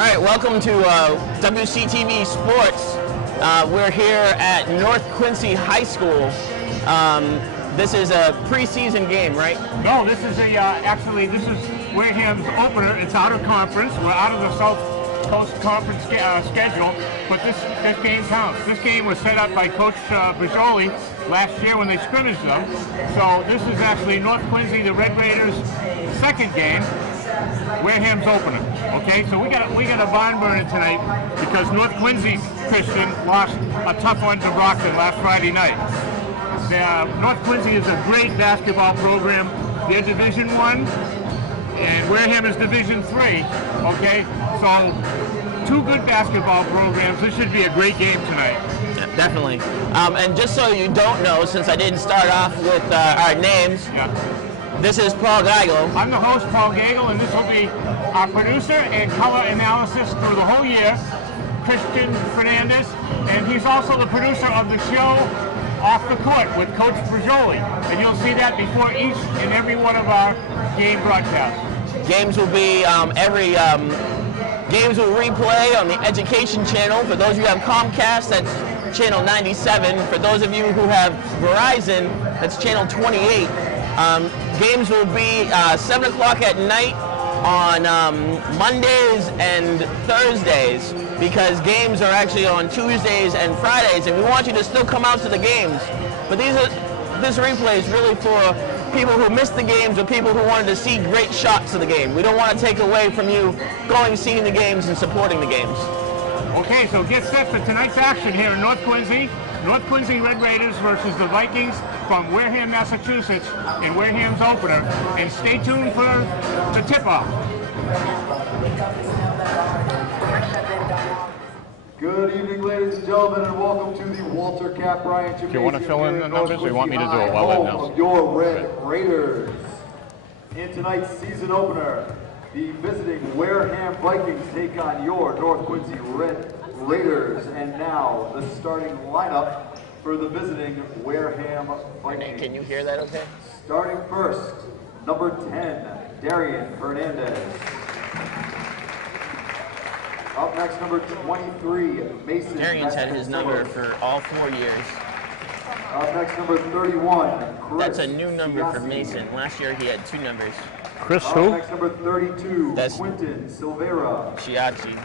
right, welcome to WCTV Sports. We're here at North Quincy High School. This is a preseason game, right? No, this is actually this is Wareham's opener. It's out of conference. We're out of the South Coast Conference schedule, but this game counts. This game was set up by Coach Bajoli last year when they scrimmaged them. So this is actually North Quincy, the Red Raiders' second game. Wareham's opener. Okay, so we got a barn burner tonight because North Quincy Christian lost a tough one to Brockton last Friday night. North Quincy is a great basketball program. They're Division I, and Wareham is Division III. Okay, so two good basketball programs. This should be a great game tonight. Yeah, definitely. And just so you don't know, since I didn't start off with our names. Yeah. This is Paul Geigel. I'm the host, Paul Geigel, and this will be our producer and color analysis through the whole year, Christian Fernandez, and he's also the producer of the show Off the Court with Coach Bajoli, and you'll see that before each and every one of our game broadcasts. Games will be games will replay on the Education channel. For those of you who have Comcast, that's channel 97. For those of you who have Verizon, that's channel 28. Games will be 7 o'clock at night on Mondays and Thursdays, because games are actually on Tuesdays and Fridays, and we want you to still come out to the games. But this replay is really for people who missed the games or people who wanted to see great shots of the game. We don't want to take away from you going, seeing the games, and supporting the games. Okay, so get set for tonight's action here in North Quincy. North Quincy Red Raiders versus the Vikings from Wareham, Massachusetts in Wareham's opener. And stay tuned for the tip-off. Good evening, ladies and gentlemen, and welcome to the Walter Cap Bryant. Do you want to fill in the numbers, or you want me to do it while it knows? Your Red Raiders. In tonight's season opener, the visiting Wareham Vikings take on your North Quincy Red Raiders. And now, the starting lineup for the visiting Wareham Vikings. Can you hear that okay? Starting first, number 10, Darian Hernandez. Up next, number 23, Mason. Darian's had his number for all 4 years. Up next, number 31, Chris. That's a new number for Mason. Last year he had 2 numbers. Chris Up who? next, number 32, That's Quinton Silvera. Chiachi.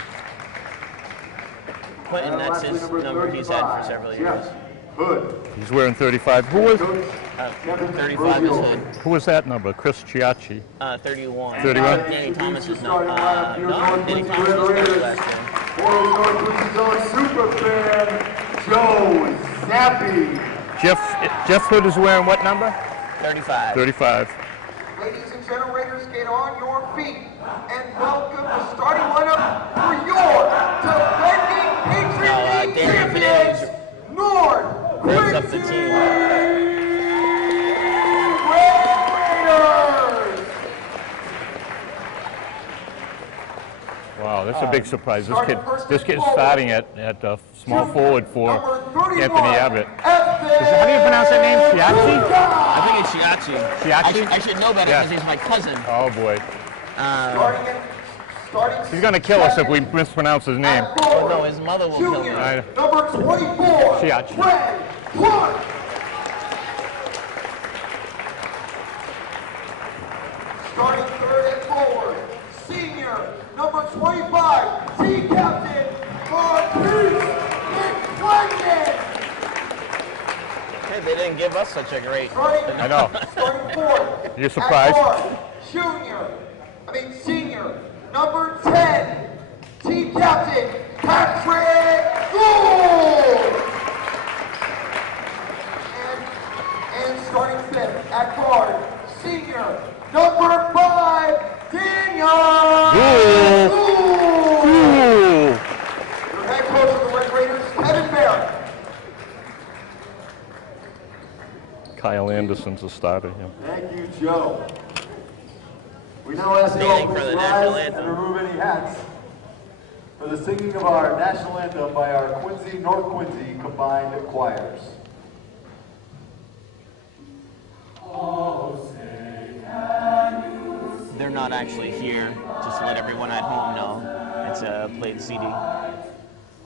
Clinton, that's his number he's had for several years. Jeff Hood. He's wearing 35. Who was 35 is Hood. who was that number? Chris Chiachi. 31. 31? Danny Thomas is not. No, Danny Thomas was 30 last year. For the North Quincy's own superfan, Joe Zappi. Jeff Hood is wearing what number? 35. 35. Ladies and gentlemen, Raiders, get on your feet and welcome the starting lineup for your defending Patriot League champions, North Breaks up the Quincy team. Red Raiders. Wow, that's a big surprise. This kid's starting at small forward for Anthony Abbott. How do you pronounce that name? Chiachi? I think it's Chiachi. Chiachi? I should know better Yeah. because he's my cousin. Oh boy, Starting he's gonna kill us if we mispronounce his name. Oh no, his mother will kill me. I- number 24, Chiachi. Red Clark. Starting third and forward, senior, number 25, team captain, Marquise McClendon. Hey, they didn't give us such a great. I know. Starting fourth. You're surprised? Senior, number 10, team captain, Patrick Gould. And starting fifth at guard, senior, number 5, Daniel Gould. Your head coach of the Red Raiders, Kevin Barrett. Kyle Anderson's a starter. Yeah. Thank you, Joe. We now ask you all Standing for to the national rise and anthem. remove any hats for the singing of our national anthem by our Quincy, North Quincy combined choirs. They're not actually here, just to let everyone at home know. It's played CD.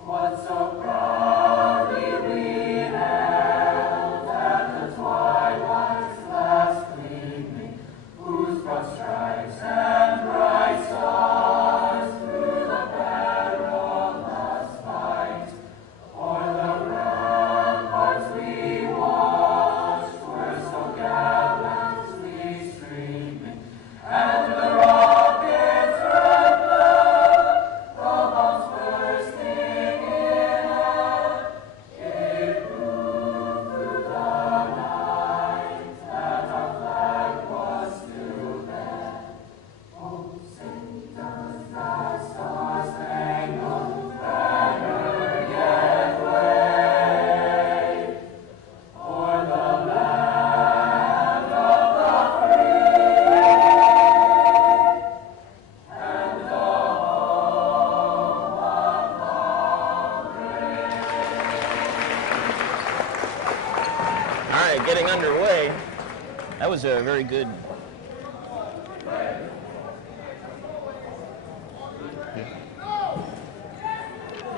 What's so proudly we held at the twilight's last gleaming, whose broad stripes and bright stars through the perilous fight, o'er the ramparts we watched were so gallantly streaming, and the rockets red glare, the bombs bursting in air, gave proof through the night that our flag was still there. Oh, sing does that star-spangled banner yet wave o'er the land of the free and the home of the brave. All right, getting underway. That was a very good.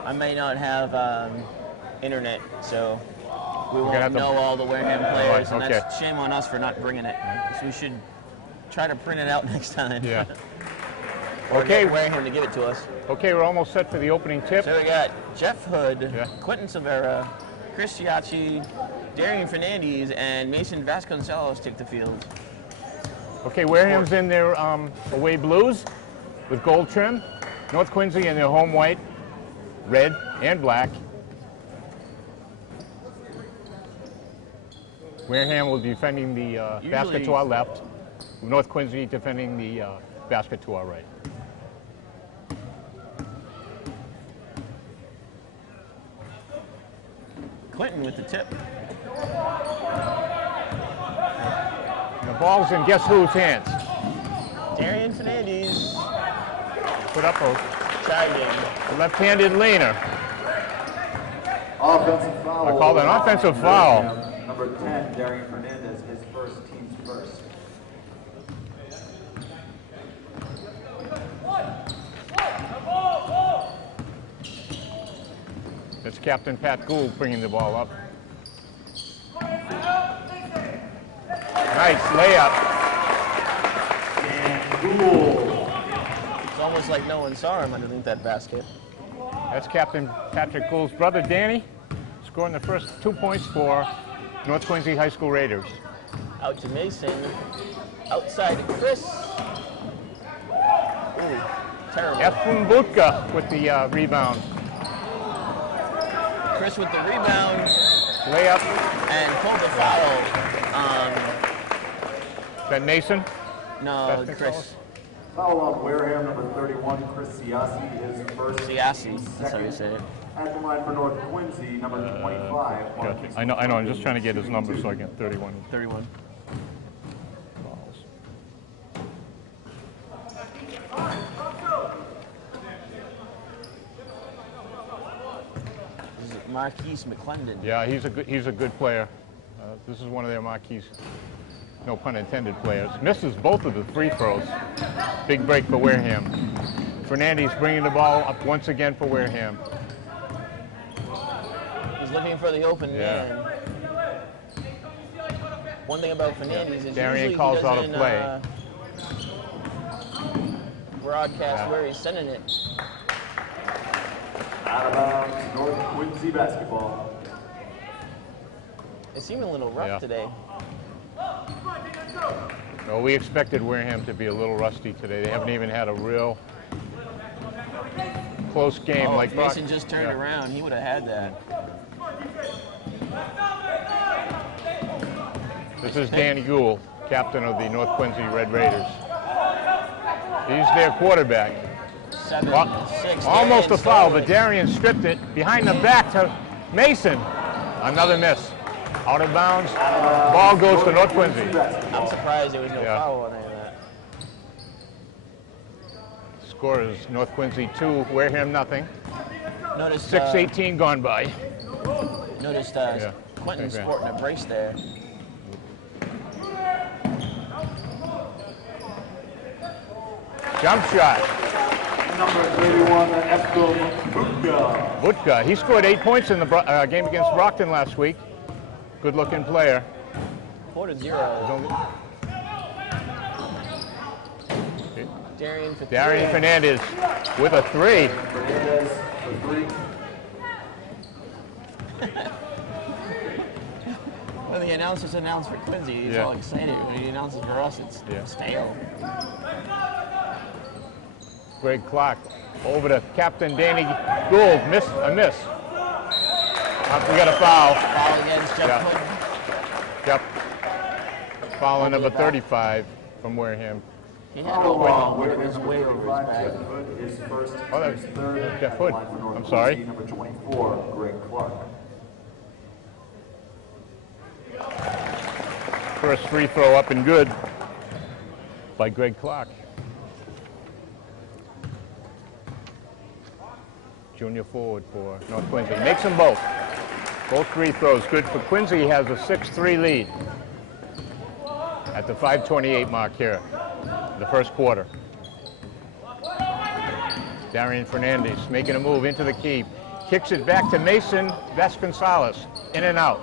I may not have internet, so we gonna won't have to- know all the Wareham players, and okay. that's shame on us for not bringing it. So we should try to print it out next time. Yeah. Or Okay. get Wareham to give it to us. Okay, we're almost set for the opening tip. So we got Jeff Hood, Yeah. Quentin Silvera, Chris Giacchi, Darian Fernandez, and Mason Vasconcelos take the field. Okay, Wareham's in their away blues with gold trim. North Quincy in their home white, red and black. Wareham will be defending the basket to our left. North Quincy defending the basket to our right. Clinton with the tip. And the ball's in guess whose hands? Darian Fernandez Put up a charging. left-handed leaner. Offensive foul. I call that an offensive foul. Number 10, Darian Fernandez, his first, team's first. That's Captain Pat Gould bringing the ball up. Nice layup. It's almost like no one saw him underneath that basket. That's Captain Patrick Gould's brother, Danny, scoring the first 2 points for North Quincy High School Raiders. Out to Mason. Outside to Chris. Ooh, terrible. Efren Butka with the rebound. Chris with the rebound Layup. and pulled the foul. Is that Mason? No, That's Chris. Foul on Wareham, number 31, Chris Siassi, his first. Siassi, that's how you say it. At the line for North Quincy, number 25. Gotcha. I know. I'm just trying to get his number so I get 31 31. balls. This is Marquise McClendon. Yeah, he's a good player. This is one of their marquees, no pun intended, players. Misses both of the free throws. Big break for Wareham. Fernandez bringing the ball up once again for Wareham. He's looking for the open Yeah. man. One thing about Fernandez is Darian usually calls he out a doesn't play. broadcast Yeah. where he's sending it. Out of bounds, North Quincy basketball. They seem a little rough Yeah. today. Well, we expected Wareham to be a little rusty today. They haven't even had a real close game Oh, like if Mason Brock- just turned yeah. around, he would have had that. This is Danny Gould, captain of the North Quincy Red Raiders. He's their quarterback. 7, Well, 6. almost a Darian foul, stole but it. Darian stripped it behind the back to Mason. Another miss. Out of bounds. Ball goes to North Quincy. I'm surprised there was no Yeah. foul on any of that. Score is North Quincy 2, Wareham nothing. Noticed 6:18 gone by. Noticed Yeah. Quentin Okay. sporting a brace there. Jump shot. number 31, Efkom Butka. Butka, he scored 8 points in the game against Brockton last week. Good-looking player. 4-0. Darian Fernandez with a 3. Fernandez for 3. When the announcers announce for Quincy, he's all excited. When he announces for us, it's stale. Greg Clark over to Captain Danny Gould. A miss. We got a foul. Foul against Jeff Hood. Yep. Foul on number 35 from Wareham. He had it was way over his back. Hood is first. Oh, that was third. Jeff Hood. I'm sorry. Number 24, Greg Clark. First free throw up and good by Greg Clark. Junior forward for North Quincy. Makes them both. Both free throws good for Quincy. He has a 6-3 lead at the 5:28 mark here, the first quarter. Darian Fernandez making a move into the key. Kicks it back to Mason Vasconcelos. In and out.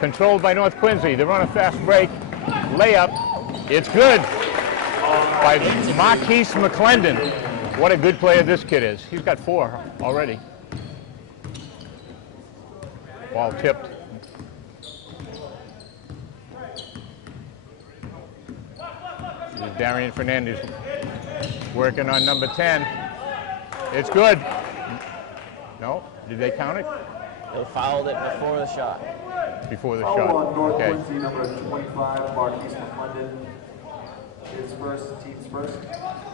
Controlled by North Quincy. They run a fast break. Layup. It's good by Marquise McClendon. What a good player this kid is. He's got 4 already. Ball tipped. Here's Darian Fernandez working on number 10. It's good. No? Did they count it? They fouled it before the shot. Before the Foul shot. on North Okay. Quincy, number 25, Marquise McClendon. His first, team's first.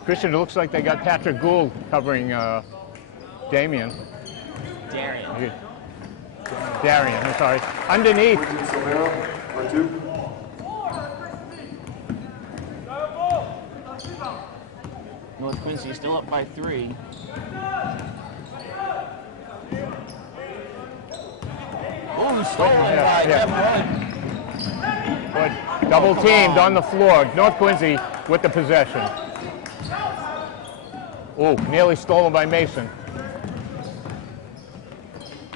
Christian, it looks like they got Patrick Gould covering Darian, I'm sorry. Underneath. Bridget Silvera for 2. North Quincy still up by 3. Ooh, stolen by Jeff Hood. Double teamed on the floor. North Quincy with the possession. Oh, nearly stolen by Mason.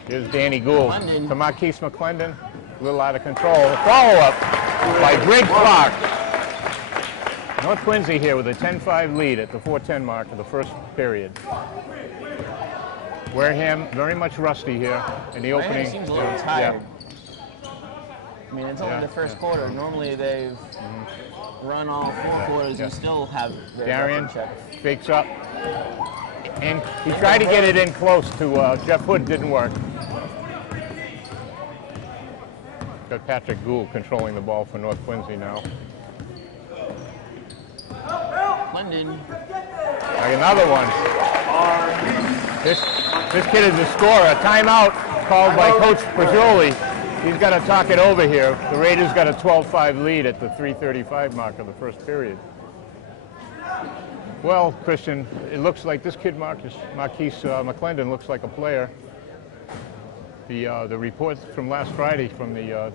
Here's Danny Gould to Marquise McClendon. A little out of control. Follow-up by Greg Clark. North Quincy here with a 10-5 lead at the 4:10 mark of the first period. Wareham very much rusty here in the opening. Seems a little tired. I mean, it's only the first quarter. Normally they've run all 4 quarters and still have their Darian check. fakes up. And he tried to get it in close to Jeff Hood, didn't work. Got Patrick Gould controlling the ball for North Quincy now. London. Like another one. This kid is a scorer. Timeout called by Coach Pajoli. He's got to talk it over here. The Raiders got a 12-5 lead at the 3:35 mark of the first period. Well, Christian, it looks like this kid, Marquise McClendon, looks like a player. The report from last Friday from the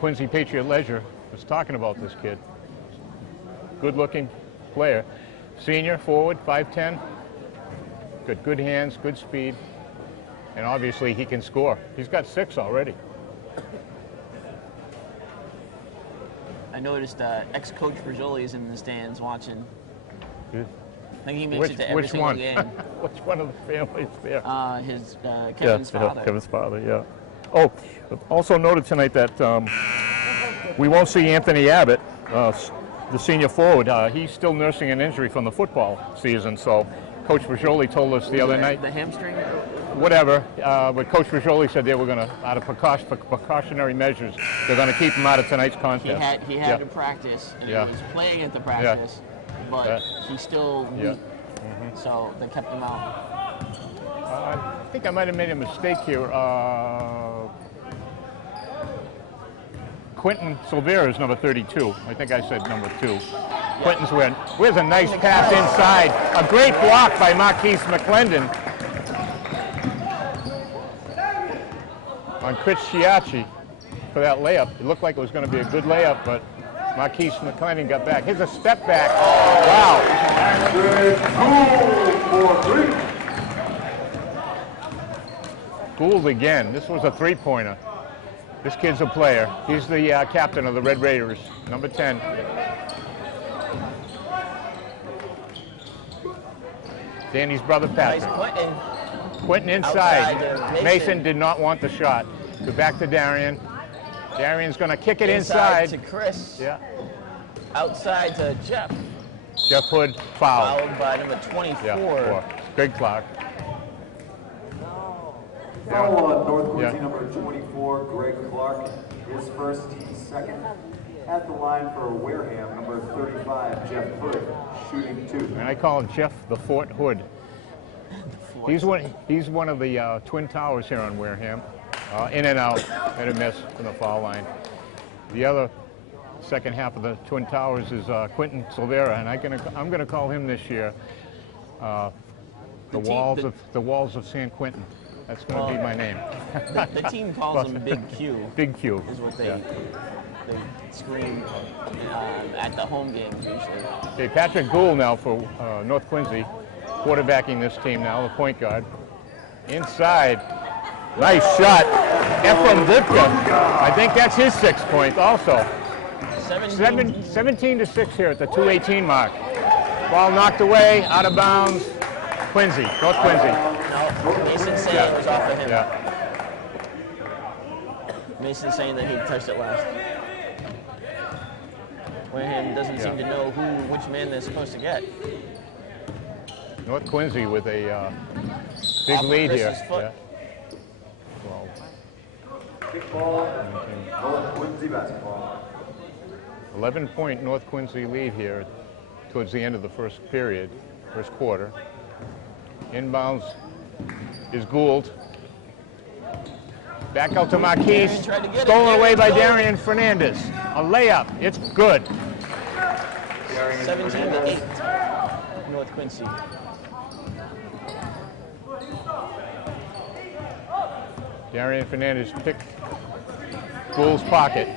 Quincy Patriot Ledger was talking about this kid. Good-looking player. Senior, forward, 5'10". Got good hands, good speed, and obviously he can score. He's got 6 already. I noticed ex-coach Pajoli is in the stands watching. I think he makes it to every Which single one? game. Which one of the families there? His Kevin's father. Kevin's father, yeah. Oh, also noted tonight that we won't see Anthony Abbott, the senior forward. He's still nursing an injury from the football season, so Coach Pajoli told us the other night. The hamstring? Whatever, but Coach Pajoli said they were going to, out of precautionary measures, they're going to keep him out of tonight's contest. He had to practice, and he was playing at the practice, but he's still weak, so they kept him out. I think I might have made a mistake here. Quentin Silvera is number 32. I think I said number 2. Quentin's win. Where's a nice pass inside. A great block by Marquise McClendon on Chris Chiacci for that layup. It looked like it was going to be a good layup, but Marquise McClendon got back. Here's a step back. Wow. Gould again. This was a three-pointer. This kid's a player. He's the captain of the Red Raiders, number 10. Danny's brother Patrick. Nice Quentin inside. Mason did not want the shot. Go back to Darian. Darian's going to kick it inside. To Chris. Yeah. Outside to Jeff. Jeff Hood fouled. Fouled by number 24. Yeah, Greg Clark. Foul on North Quincy number 24, Greg Clark. His first, team second. At the line for Wareham, number 35, Jeff Hood, shooting 2. And I call him Jeff the Fort Hood. He's one of the Twin Towers here on Wareham. In and out, and a miss from the foul line. The other second half of the Twin Towers is Quentin Silvera, and I'm gonna call him this year the walls of San Quentin. That's going to be my name. The team calls him Big Q. Big Q. Is what they scream at the home games usually. Okay, Patrick Gould now for North Quincy, quarterbacking this team now, the point guard. Inside, nice shot. Ephraim Vipka. I think that's his 6 points also. 17 to 6 here at the 2:18 mark. Ball knocked away, out of bounds. Quincy, North Quincy. No, Mason's saying it was off of him. Yeah. Mason's saying that he touched it last. Wareham doesn't seem to know which man they're supposed to get. North Quincy with a big lead here. Yeah. Kickball, North Quincy basketball. 11-point North Quincy lead here towards the end of the first period, first quarter. Inbounds is Gould. Back out to Marquise. Stolen away by Darian Fernandez. A layup. It's good. 17 to 8. North Quincy. Darian Fernandez picked Gould's pocket.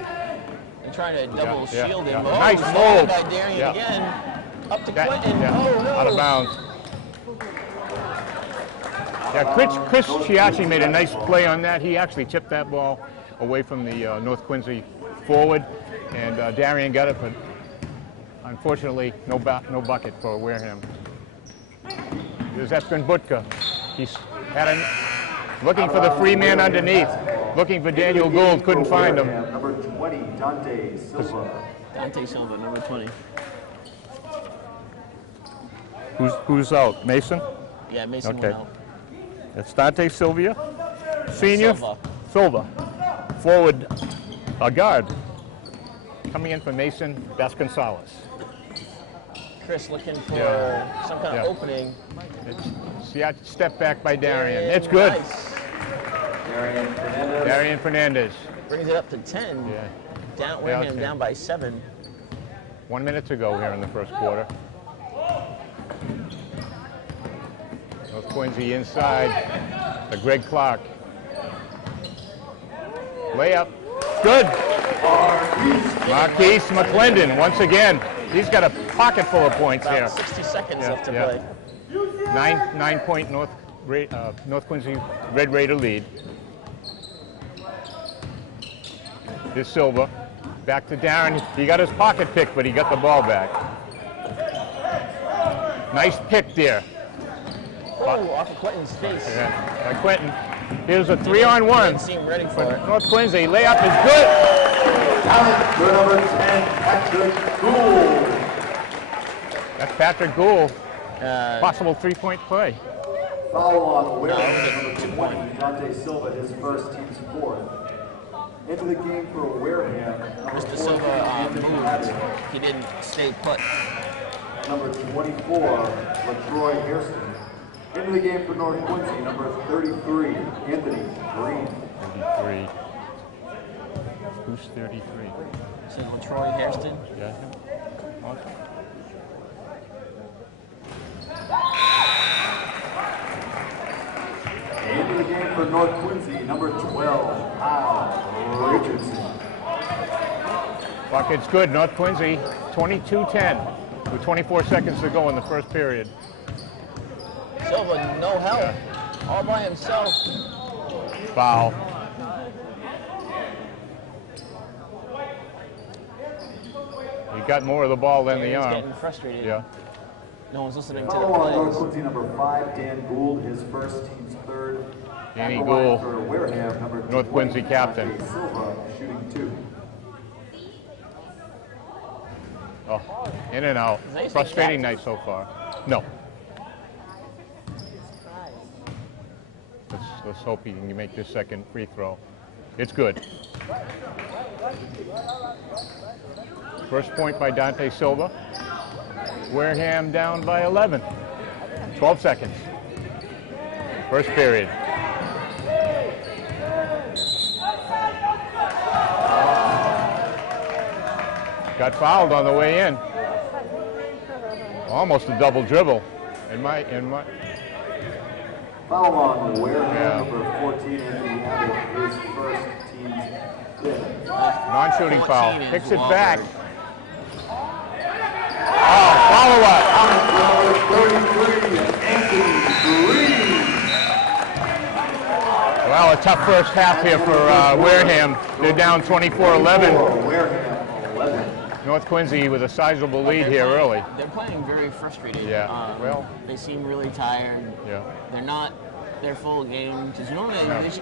They're trying to double shield him. Yeah. Oh, Nice stolen move. by Darian again. Up to Quentin. Yeah. Oh, no. Out of bounds. Yeah, Chris Chiachi made a nice play on that. He actually tipped that ball away from the North Quincy forward, and Darian got it, but unfortunately, no bucket for Wareham. There's Espen Butka. He's looking for the free man underneath, looking for Daniel Gould, couldn't find him. Number 20, Dante Silva. Dante Silva, number 20. Who's out? Mason? Yeah, Mason Okay. went out. It's Dante Silva, senior. Silva. Forward, a guard. Coming in for Mason Vasconcelos. Chris looking for some kind of opening. Step back by Darian. It's good. Nice. Darian Fernandez. Fernandez. Brings it up to 10. Yeah. Wareham down by 7. 1 minute to go here in the first quarter. North Quincy inside. To Greg Clark. Layup. Good. Marquise McClendon once again. He's got a pocket full of points About here. 60 seconds left to play. 9-point North Quincy Red Raider lead. Here's Silva. Back to Darren. He got his pocket pick, but he got the ball back. Nice pick there. Oh, off of Quentin's face. By Quentin. Here's a 3-on-1. Didn't seem ready for it. North Quincy. Layup is good. For number 10, Patrick Gould. That's Patrick Gould. Possible 3-point play. Foul on Wareham, number 20, Dante Silva, his first, team's 4th. Into the game for Wareham, number Mr. 14, Silva Anthony moved. Patrick. He didn't stay put. Number 24, LaTroy Hairston. Into the game for North Quincy, number 33, Anthony Green. 33. Who's 33? Is it LaTroy Hairston? Yeah. Into the game for North Quincy, number 12, Al Richardson. Clock It's good. North Quincy, 22-10 with 24 seconds to go in the first period. Silva, no help, all by himself. Foul. He got more of the ball than the arm. He's getting frustrated. Yeah. No one's listening to the Follow on North plays. Quincy number 5, Dan Gould, his first, team's third. Danny At the line Gould, for Wareham, number North 20, Quincy captain. Dante Silva, shooting 2. Oh, in and out. Is that you say Frustrating captain? night so far. No. Let's hope he can make this second free throw. It's good. First point by Dante Silva. Wareham down by 11. 12 seconds. First period. Got fouled on the way in. Almost a double dribble. Foul on Wareham, Yeah. number 14, and he added his first, team's 5th. Non-shooting foul. 14 is Picks it Walker. back. Oh, follow-up. Number 33, Anthony Green. Well, a tough first half here for Wareham. They're down 24-11. Wareham, 11. North Quincy with a sizable lead here early. They're playing very frustrated. Yeah, well. They seem really tired. Yeah. They're not their full game, because normally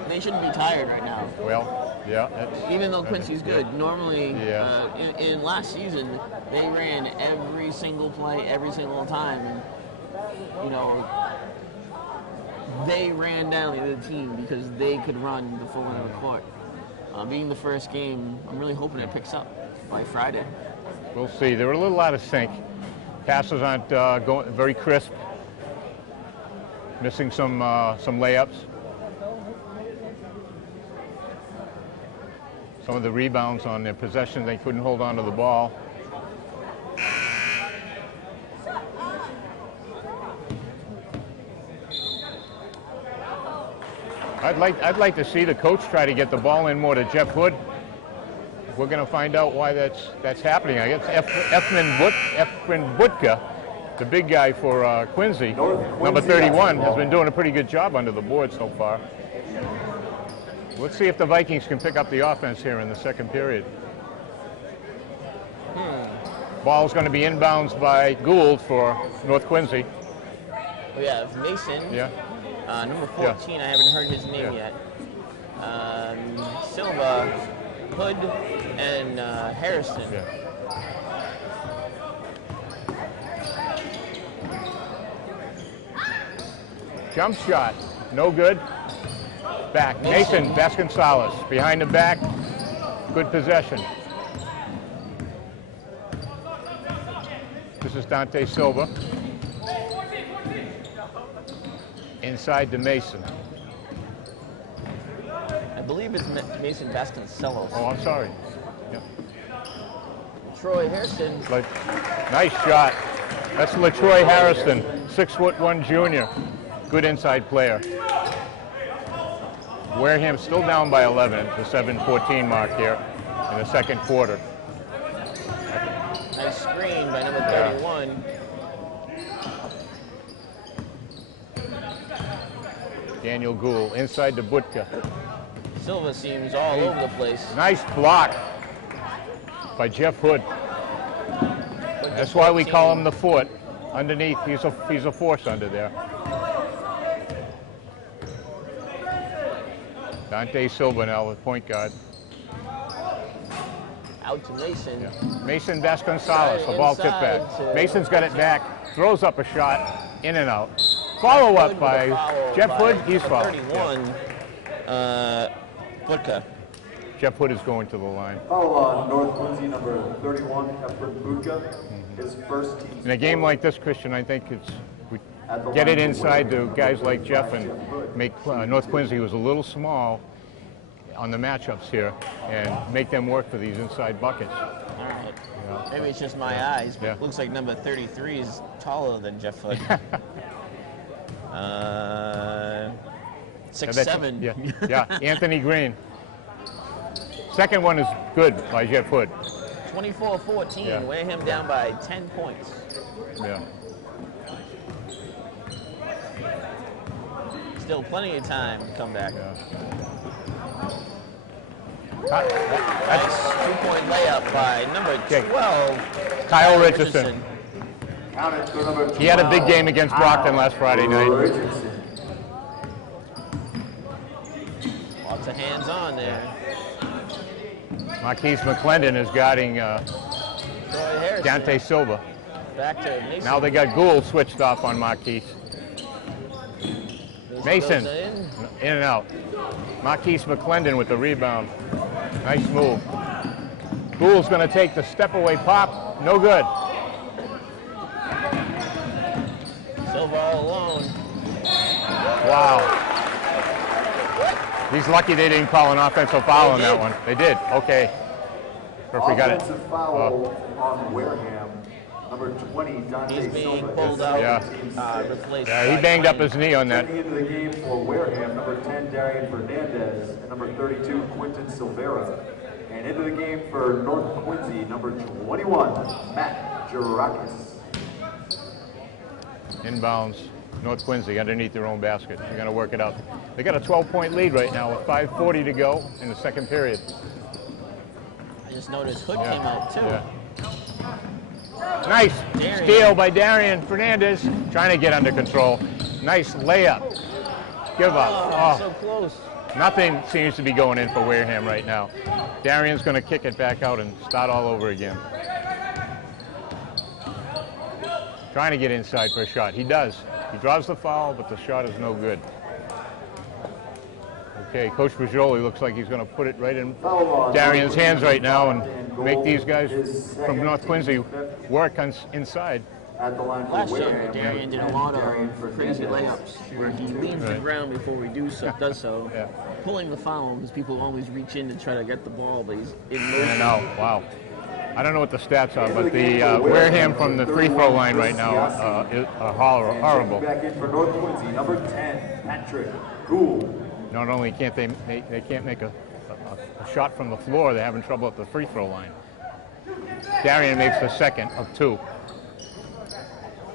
they shouldn't be tired right now. Well, yeah. Even though Quincy's good, Yeah. normally Yeah. in last season they ran every single play every single time. And, you know, they ran down the other team because they could run the full length of the court. Being the first game, I'm really hoping it picks up by Friday. We'll see. They're a little out of sync. Passes aren't going very crisp. Missing some layups. Some of the rebounds on their possession, they couldn't hold on to the ball. I'd like to see the coach try to get the ball in more to Jeff Hood. We're going to find out why that's happening. I guess Efren Butka, the big guy for Quincy, number 31, has been doing a pretty good job under the board so far. Let's see if the Vikings can pick up the offense here in the second period. Ball's going to be inbounds by Gould for North Quincy. We have Mason. Yeah. Number 14, I haven't heard his name yet. Silva, Hood, and Harrison. Yeah. Jump shot, no good. Back, Mason Vasconcelos, behind the back, good possession. This is Dante Silva. Inside to Mason. I believe it's Mason Vasconcelos. Oh, I'm sorry. Yep. Troy Harrison. Nice shot. That's LaTroy Harrison, 6'1" junior. Good inside player. Wareham still down by 11, the 7:14 mark here in the second quarter. Nice screen by number 31. Daniel Gould inside to Butka. Silva seems all over the place. Nice block by Jeff Hood. That's why we call him the foot. Underneath, he's a force under there. Dante Silva now, the point guard. Out to Mason. Yeah. Mason Vasconcelos, the ball tipped back. Mason's got it back, throws up a shot, in and out. Follow up by Jeff Hood, he's fouled. 31, Butka. Jeff Hood is going to the line. Foul on North Quincy, number 31, Efren Butka, his first, team's In a game like this, Christian, I think we get it inside to guys like Jeff and make North Quincy, who's a little small on the matchups here, and make them work for these inside buckets. All right. Yeah. Maybe it's just my eyes, but it looks like number 33 is taller than Jeff Hood. 6'7". Yeah, Anthony Green. Second one is good by Jeff Hood. 24-14, Yeah. Wareham down by 10 points. Yeah. Still plenty of time to come back. Nice two-point layup by number 12, Kyle Richardson. Counted for number 12. He had a big game against Brockton last Friday night. Richardson. Lots of hands on there. Marquise McClendon is guarding Troy Harrison. Dante Silva. Back to Mason. Now they got Gould switched off on Marquise. Mason, goes in. in and out. Marquise McClendon with the rebound. Nice move. Gould's going to take the step away pop. No good. Silva all alone. Wow. He's lucky they didn't call an offensive foul on that one. They did. Okay. Or got it. Offensive foul on Wareham. Number 20, Dante He's being Silva. pulled out. Yeah. Replaced Yeah, he by banged up Quinn. his knee on that. Stepping into the game for Wareham, number 10, Darian Fernandez, and number 32, Quinton Silvera. And into the game for North Quincy, number 21, Matt Girakis. Inbounds. North Quincy underneath their own basket. They're going to work it out. They got a 12-point lead right now with 5:40 to go in the second period. I just noticed Hood came out too. Yeah. Nice Darian. steal by Darian Fernandez, trying to get under control. Nice layup. Give up. So close. Nothing seems to be going in for Wareham right now. Darian's going to kick it back out and start all over again. Trying to get inside for a shot. He does. He draws the foul, but the shot is no good. Okay, Coach Bajoli looks like he's going to put it right in Darian's hands right now and make these guys from North Quincy work inside. At the line for Last year, Wareham, Darian did a lot of crazy layups where he leaves the Right. ground before he does so, Yeah. pulling the foul because people always reach in to try to get the ball, but he's in In motion. and out. Wow. I don't know what the stats are, but the Wareham from the free throw line right now is horrible. Back in for North Quincy, number 10, Patrick Gould. Not only can't they can't make a shot from the floor, they're having trouble at the free throw line. Darian makes the second of two.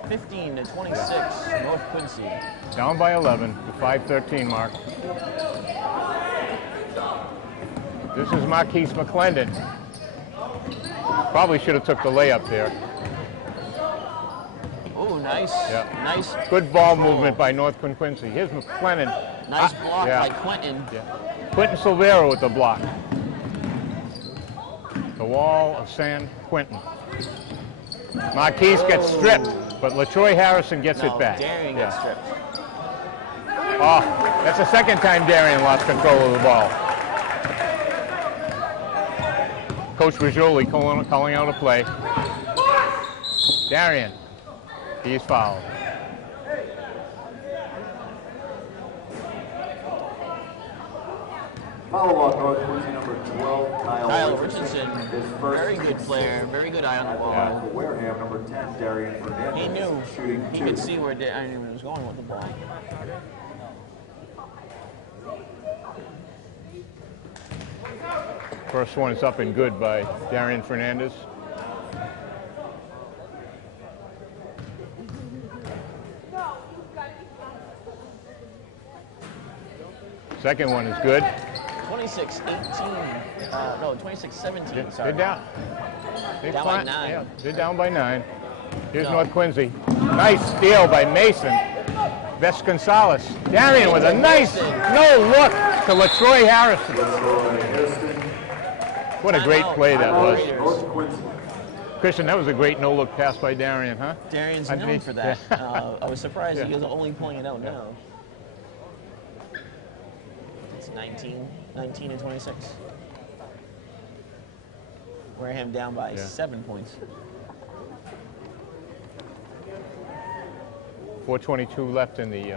15-26, North Quincy. Down by 11, the 5:13 mark. This is Marquise McClendon. Probably should have took the layup there. Oh, nice. Yeah. Nice. Good ball movement by North Quincy. Here's McClendon. Nice block yeah. by Quentin. Yeah. Quinton Silvera with the block. The wall of San Quentin. Marquise gets stripped, but LaTroy Harrison gets it back. Darian gets stripped. Oh, that's the second time Darian lost control of the ball. Coach Bajoli calling out a play. Darian, he's fouled. Follow on North Quincy, number 12, Kyle Richardson, His first very good player, very good eye on the ball. For Wareham, number 10, Darian Fernandez. He knew shooting he two. could see where Darian was going with the ball. First one is up and good by Darian Fernandez. Second one is good. 26-18, no, 26-17, sorry. They're down. Down by 9. Yeah, they're down by 9. Here's No. North Quincy. Nice steal by Mason. Gonzalez. Darian with a nice no-look to LaTroy Harrison. What a great play that was. North Quincy. Christian, that was a great no-look pass by Darian, huh? Darian's I known think- for that. I was surprised Yeah. he was only pulling it out now. It's 19-26. Wareham down by 7 points. 4:22 left in the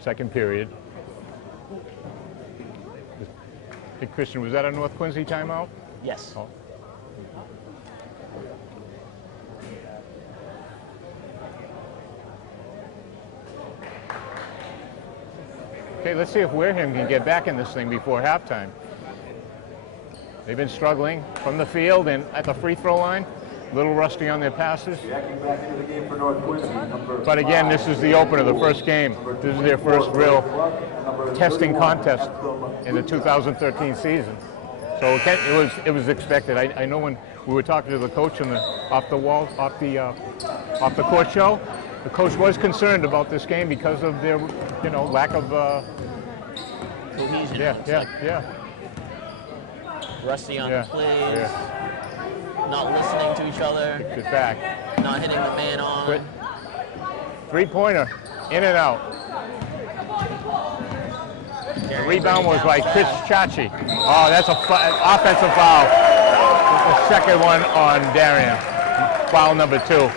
second period. Hey, Christian, was that a North Quincy timeout? Yes. Oh. Okay, let's see if Wareham can get back in this thing before halftime. They've been struggling from the field and at the free throw line. A little rusty on their passes. Checking back into the game for North Quincy, But again, this is the opener, the first game. This is their first real testing contest in the 2013 season. So it was expected. I know when we were talking to the coach on the off the court show, the coach was concerned about this game because of their lack of cohesion. Yeah. Rusty on the plays. Not listening to each other. Kicks it back. Not hitting the man on. Quit. Three-pointer, in and out. The rebound was by Chris Chachi. Oh, that's an offensive foul. The second one on Darian. Foul number 2.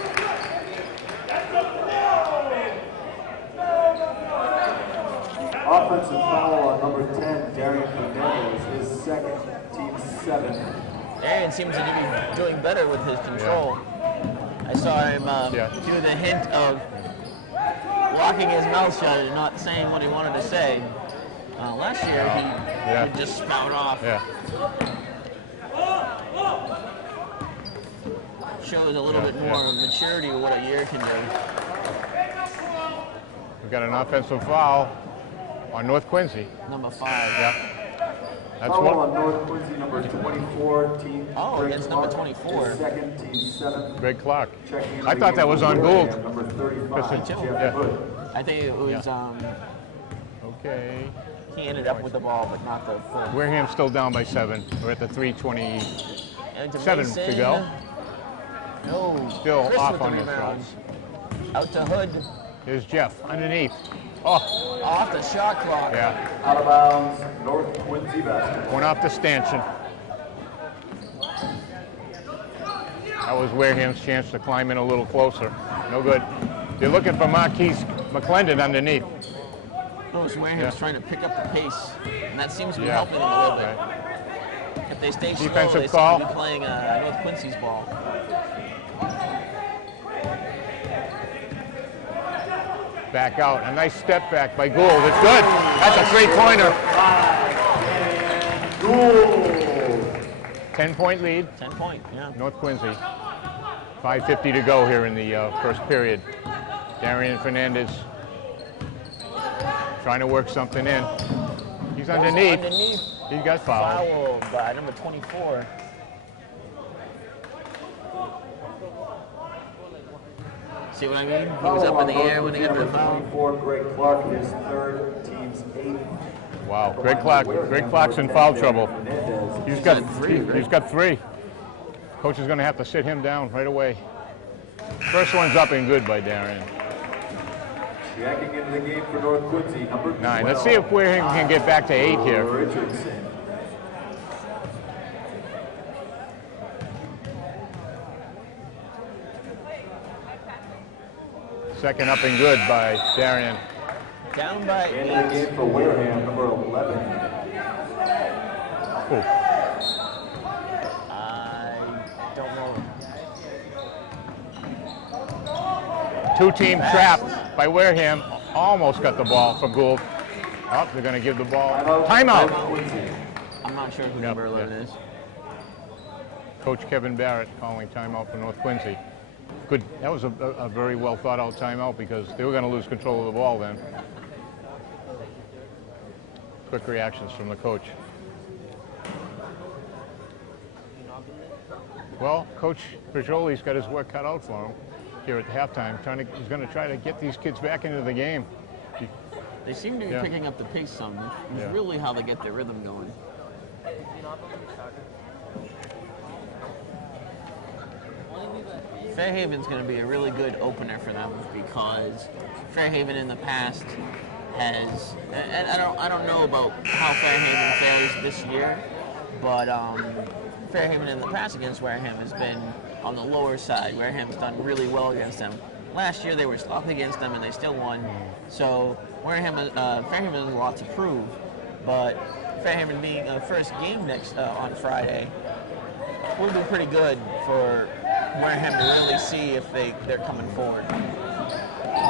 Offensive foul on number 10, Darian Fernandez, his second, team 7. Darian seems to be doing better with his control. I saw him do the hint of locking his mouth shut and not saying what he wanted to say. Last year, he would just spout off. Shows a little bit more of maturity of what a year can do. We've got an offensive foul on North Quincy. Number 5. That's foul on North Quincy, number 24, team. Against number 24. His second, team 7. Greg Clark. I thought that was on Gould. Number 35, Jeff Hood. I think it was. Okay. He ended up with the ball, but not the foot. Wareham's still down by 7. We're at the 3:27 to go. No. Still Chris off with on the his rebound. shots. Out to Hood. Here's Jeff underneath. Oh. Off the shot clock. Out of bounds, North Quincy basketball. One off the stanchion. That was Wareham's chance to climb in a little closer. No good. They're looking for Marquise McClendon underneath. Wareham's trying to pick up the pace, and that seems to be helping them a little bit. If they stay slow, Defensive they call. seem to be playing North Quincy's ball. Back out. A nice step back by Gould. It's good. That's a three-pointer. Gould. 10-point lead. 10-point, North Quincy. 5:50 to go here in the first period. Darian Fernandez trying to work something in. He's underneath. He got fouled. Foul by number 24. See what I mean? He was up in the air when he got the foul. 24, Greg Clark, his third, team's 8. Wow, Greg Clark's in foul trouble. He's got 3. Coach is going to have to sit him down right away. First one's up and good by Darian. Checking into the game for North Quincy, number 9. Let's see if Wareham can get back to 8 here. Richardson. Second up and good by Darian. Down by 8. In the game for Wareham, number 11. Ooh. I don't know. 2-team trap by Wareham. Almost got the ball from Gould. Oh, they're going to give the ball. Timeout. I'm not sure who number 11 is. Coach Kevin Barrett calling timeout for North Quincy. Good. That was a very well thought out timeout because they were going to lose control of the ball then. Quick reactions from the coach. Well, Coach Pajoli's got his work cut out for him here at halftime. He's going to try to get these kids back into the game. They seem to be picking up the pace some. It's really how they get their rhythm going. Fairhaven's going to be a really good opener for them because Fairhaven in the past has, and I don't know about how Fairhaven fares this year, but Fairhaven in the past against Wareham has been on the lower side. Wareham's done really well against them. Last year they were sloppy against them and they still won. So Fairhaven has a lot to prove, but Fairhaven being the first game on Friday will be pretty good for Wareham to really see if they're coming forward.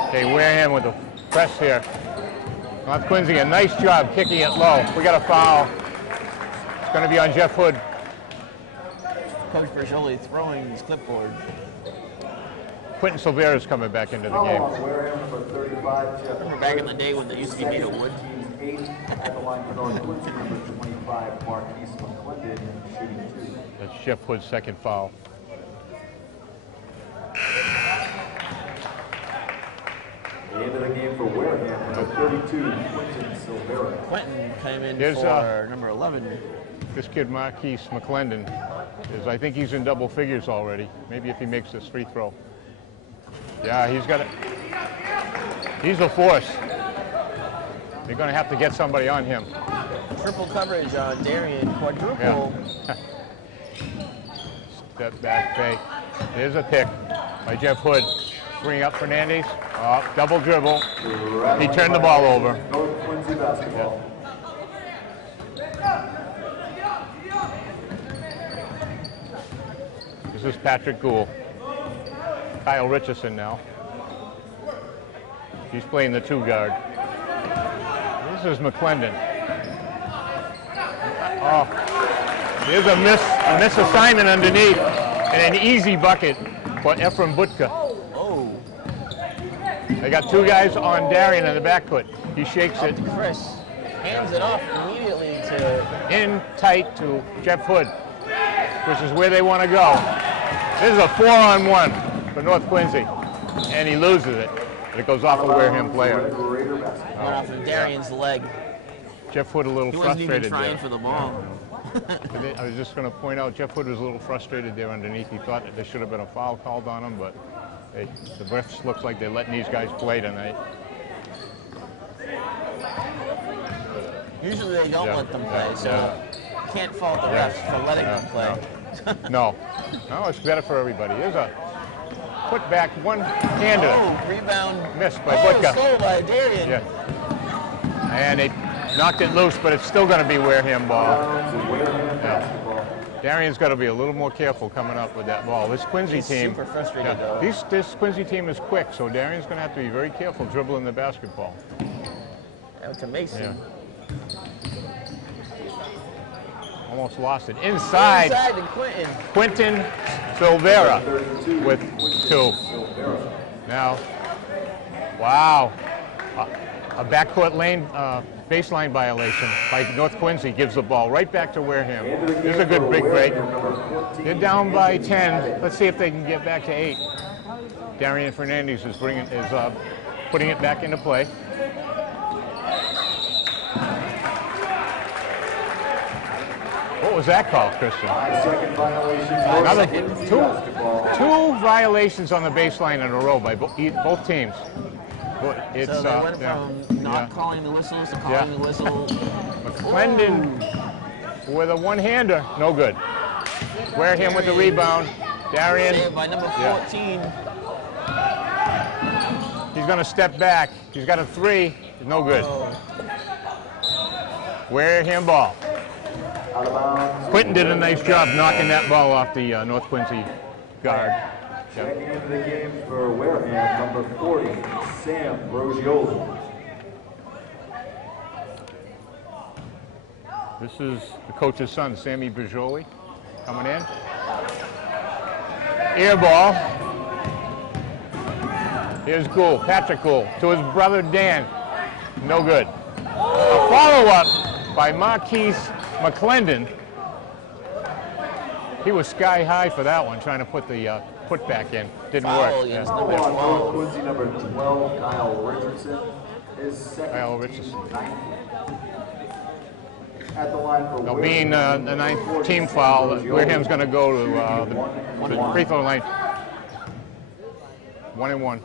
Okay, Wareham with the press here. North Quincy, a nice job kicking it low. We got a foul. It's going to be on Jeff Hood. Coach Bergioli throwing his clipboard. Quentin Silvera's coming back into the game. Wareham number 35, Jeff. Remember back in the day when they used to be made of wood? Team 8 at the line for North Quincy, number 25, Marquise McClendon, shooting 2. That's Jeff Hood's second foul. The end of the game for Wareham, number 32, Quentin Silvera. Quentin came in There's, for number 11. This kid, Marquise McClendon, is, I think he's in double figures already. Maybe if he makes this free throw. Yeah, he's got it. He's a force. They're going to have to get somebody on him. Triple coverage on Darian, quadruple. Yeah. Step back fake. There's a pick by Jeff Hood. Bring up Fernandez. Oh, double dribble. He turned the ball over. North Quincy basketball. This is Patrick Gould. Kyle Richardson now. He's playing the 2 guard. This is McClendon. Oh, there's a miss assignment underneath, and an easy bucket for Ephraim Butka. Oh, They got 2 guys on Darian in the backcourt. He shakes it Chris hands it off immediately to in tight to Jeff Hood, which is where they want to go. This is a 4-on-1 for North Quincy, and he loses it. But it goes off a Wareham player. went off of Darian's leg. Jeff Hood a little He wasn't even frustrated trying there. for the ball. I was just going to point out, Jeff Hood was a little frustrated there underneath. He thought that there should have been a foul called on him, but hey, the refs looks like they're letting these guys play tonight. Usually they don't Yeah, let them play, yeah, so yeah. can't fault the refs for letting them play. No, it's better for everybody. There's a put back one-hander. Oh, rebound. Missed by Oh, Butka. stole by Darian. Yeah. And they knocked it loose, but it's still going to be Wareham ball. Yeah. Darian's got to be a little more careful coming up with that ball. This Quincy He's team, super frustrated, though. this Quincy team is quick, so Darian's going to have to be very careful dribbling the basketball. Out to Mason. Yeah. Almost lost it. Inside Inside to Quentin. Quentin Silvera with 2. Now, wow. A backcourt lane baseline violation by North Quincy gives the ball right back to Wareham. This is a good big break. They're down by 10. Let's see if they can get back to 8. Darian Fernandez is putting it back into play. What was that call, Christian? Second violation. Another 2 violations on the baseline in a row by both teams. It's, So they went from not calling the whistles to calling the whistle. McClendon with a one-hander, no good. Wareham with the rebound. Darian. Saved by number 14. He's going to step back. He's got a 3. No good. Wareham ball. Quentin did a nice job knocking that ball off the North Quincy guard. Checking into the game for Wareham, number 40, Sam Brogioli. This is the coach's son, Sammy Bergioli, coming in. Air ball. Here's Gould, Patrick Gould, to his brother Dan. No good. A follow-up by Marquise McClendon. He was sky high for that one, trying to put the put back in. Didn't Foul work. against Yeah. number 12. North Quincy, number 12, Kyle Richardson. His second Kyle Richardson. ninth. At the line for Now, being the 9th team foul, Wareham's going to go to the free throw line. 1-1.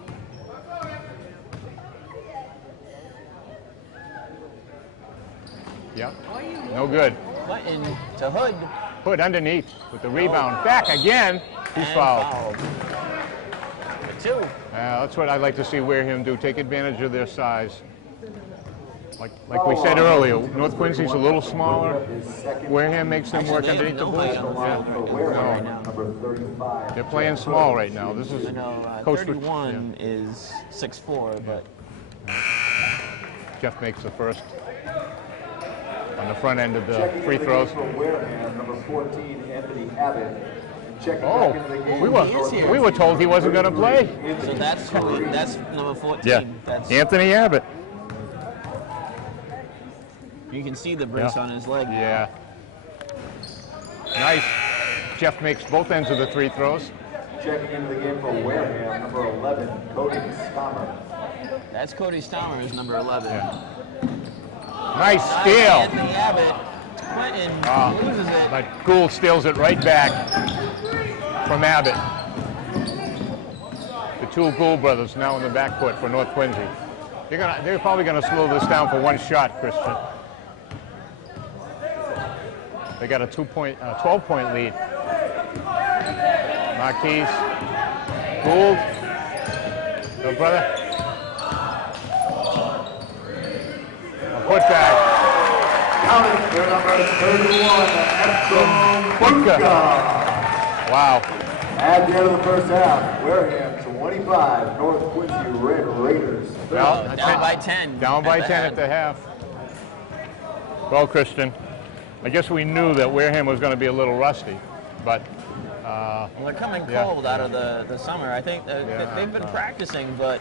Yep. No good. Quentin to Hood. Hood underneath with the rebound. Back again. He's And fouled. For 2. That's what I'd like to see Wareham do. Take advantage of their size. Like we said earlier, North Quincy's a little smaller. Wareham makes them work Actually, they underneath the have boots. no height on the field right now. Number 35. They're playing small right now. This is I know Coach 31 is 6'4", but Jeff makes the first on the front end of the Checking free into the throws. game for Wareham, number 14, Anthony Abbott. Checking Oh, back into the game. we were told he wasn't going to play. So that's number 14. Yeah, That's, Anthony Abbott. you can see the brace on his leg. Yeah. Nice. Jeff makes both ends of the free throws. Checking into the game for Wareham, number 11, Cody Stammer. That's Cody Stammer, is number 11. Nice steal. Anthony Abbott. Quentin loses it. But Gould steals it right back from Abbott. The two Gould brothers now in the backcourt for North Quincy. They're probably gonna slow this down for one shot, Christian. They got a 12-point lead. Marquise, Gould, no brother. A putback. Counting for number 31, Efron Bunga. Wow. At the end of the first half, Wareham 25, North Quincy Red Raiders. Well, Down by 10. Down by 10 at the half. Well, Christian, I guess we knew that Wareham was going to be a little rusty, but Well, they're coming cold out of the summer. I think they've been practicing, but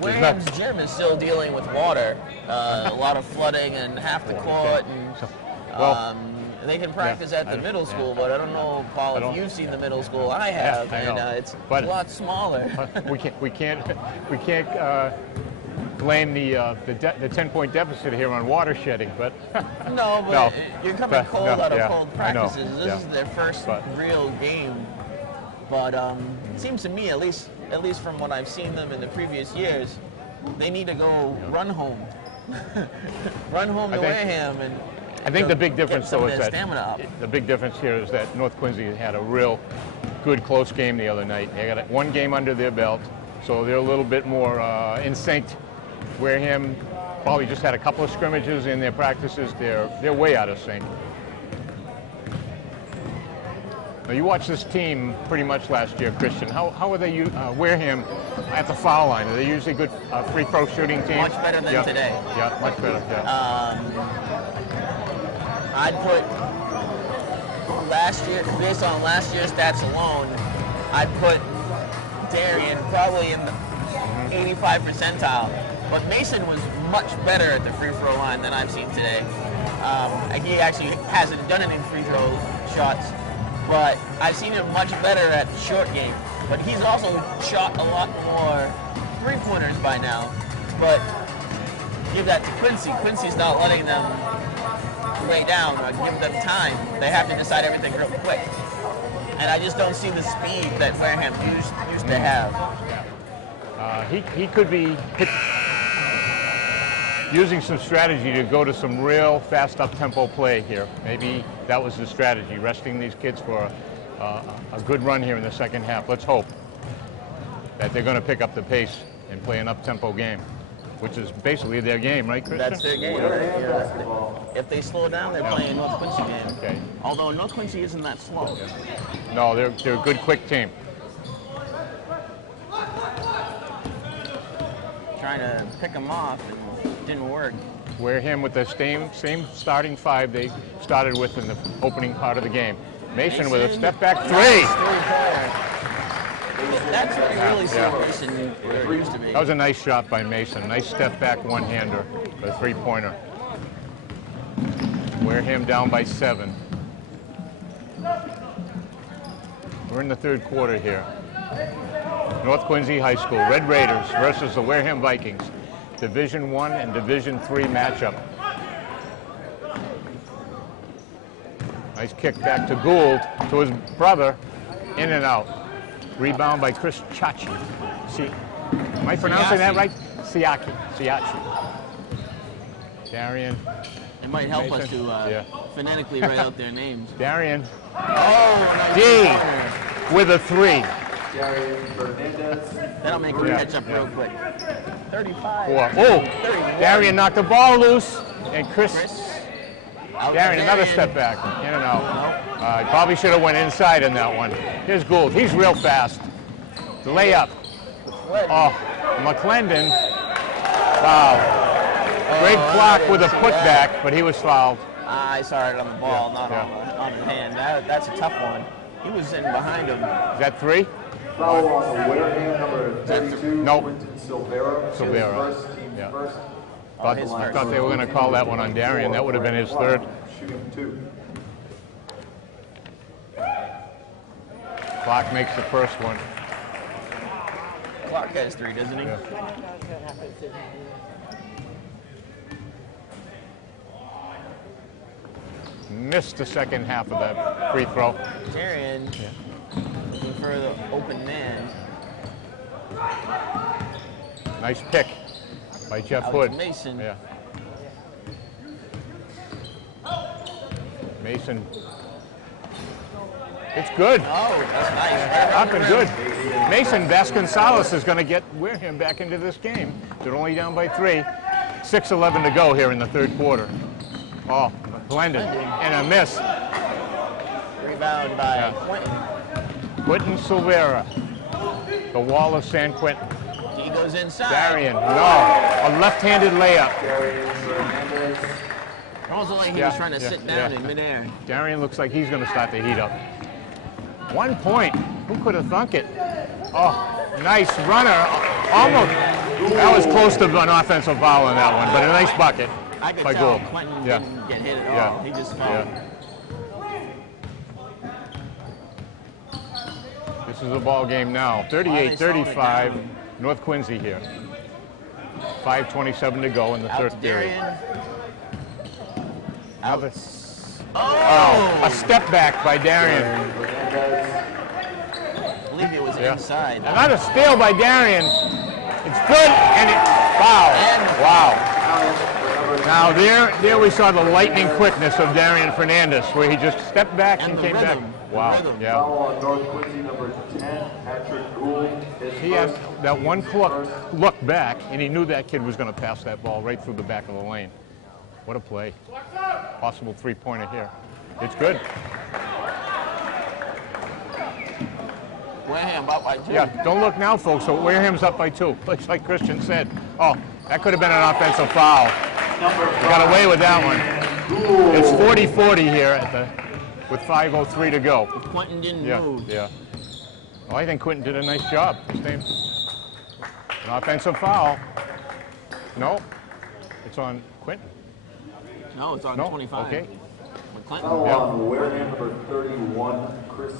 Wareham's gym is still dealing with water. A lot of flooding and half the court. And, they can practice at the middle school, but I don't know, Paul, if you've seen the middle school. I have, it's a lot smaller. we can't blame the 10-point deficit here on water shedding, but No, but you're coming cold out of cold I know. practices. This is their first real game. But it seems to me, at least from what I've seen them in the previous years, they need to go run home. Run home to Wareham and I think the big difference, though, is that stamina up. the big difference here is that North Quincy had a real good close game the other night. They got one game under their belt, so they're a little bit more in sync. Wareham probably just had a couple of scrimmages in their practices. They're way out of sync. Now, you watched this team pretty much last year, Christian. How are they, Wareham, at the foul line? Are they usually good free throw shooting team? Much better than today. Yeah, much better, I'd put last year, based on last year's stats alone, I'd put Darian probably in the 85 percentile. But Mason was much better at the free throw line than I've seen today. He actually hasn't done any free throw shots, but I've seen him much better at the short game. But he's also shot a lot more three-pointers by now. But give that to Quincy. Quincy's not letting them lay down or give them time. They have to decide everything real quick. And I just don't see the speed that Wareham used to have. He could be using some strategy to go to some real fast up-tempo play here. Maybe that was the strategy, resting these kids for a good run here in the second half. Let's hope that they're going to pick up the pace and play an up-tempo game, which is basically their game, right, Christian? That's their game. If they slow down, they're playing North Quincy game. Okay. Although North Quincy isn't that slow. No, they're a good, quick team. Trying to pick them off, and didn't work. Wareham with the same starting five they started with in the opening part of the game. Mason with a step-back three. That's what you really see Mason where it used to be. That was a nice shot by Mason. Nice step-back one-hander for a three-pointer. Wareham down by 7. We're in the third quarter here. North Quincy High School, Red Raiders versus the Wareham Vikings. Division I and Division III matchup. Nice kick back to Gould, to his brother, in and out. Rebound by Chris Chachi. Am I pronouncing that right? Siaki. Darian. It might help us Mason. to phonetically write out their names. Darian. Oh, D with a 3. Darian Fernandez. That'll make him catch up real quick. 35. 4. Oh, 31. Darian knocked the ball loose, and Chris Darian, another step back, in and out. He probably should have went inside in that one. Here's Gould. He's real fast. The layup. Oh, McClendon. Wow. Great block with a putback, but he was fouled. I saw it on the ball, not on the hand. That's a tough one. He was in behind him. Is that 3? Foul on Wareham, number 32, Nope. Quinton Silvera. Silvera. His first, team Yeah. first. I thought they were going to call that one on Darian. That would have been his 3rd. Shooting 2. Clark makes the first one. Clark has 3, doesn't he? Yeah. Missed the second half of that free throw. Darian looking for the open man. Nice pick by Jeff Out Hood. to Mason. Yeah. Mason. It's good. Oh, that's nice. Up and good. Mason Vasconcelos is going to get Wareham back into this game. They're only down by 3. 6:11 to go here in the 3rd quarter. Oh, blended and a miss. Rebound by Quinton. Quinton Silvera, the wall of San Quentin. He goes inside. Darian, no, a left-handed layup. Almost like he was trying to sit down in midair. Darian looks like he's going to start the heat up. 1 point. Who could have thunk it? Oh, nice runner. Almost. That was close to an offensive foul on that one, but a nice bucket I could by tell Gould. Quinton Yeah. didn't get hit at Yeah. all. He just fell. This is a ball game now. 38-35, North Quincy here. 5:27 to go in the Out to 3rd period. Darian. Out. Oh! A step back by Darian. I believe it was inside. Another steal by Darian. It's good, and it foul. Wow. Now there we saw the lightning quickness of Darian Fernandez, where he just stepped back and came back. Wow. Yeah. Foul on North Quincy, number 10, Patrick Gould. He had that one look back, and he knew that kid was going to pass that ball right through the back of the lane. What a play. Possible 3-pointer here. It's good. Wareham up by 2. Yeah, don't look now, folks. So Wareham's up by 2. Looks like Christian said. Oh, that could have been an offensive foul. We got away with that one. It's 40-40 here with 5:03 to go. Quinton didn't Yeah, move. yeah. Well, I think Quinton did a nice job. An offensive foul. No, it's on Quinton. No, it's on No, 25. okay. Clinton. Foul on Wareham, number 31, Chris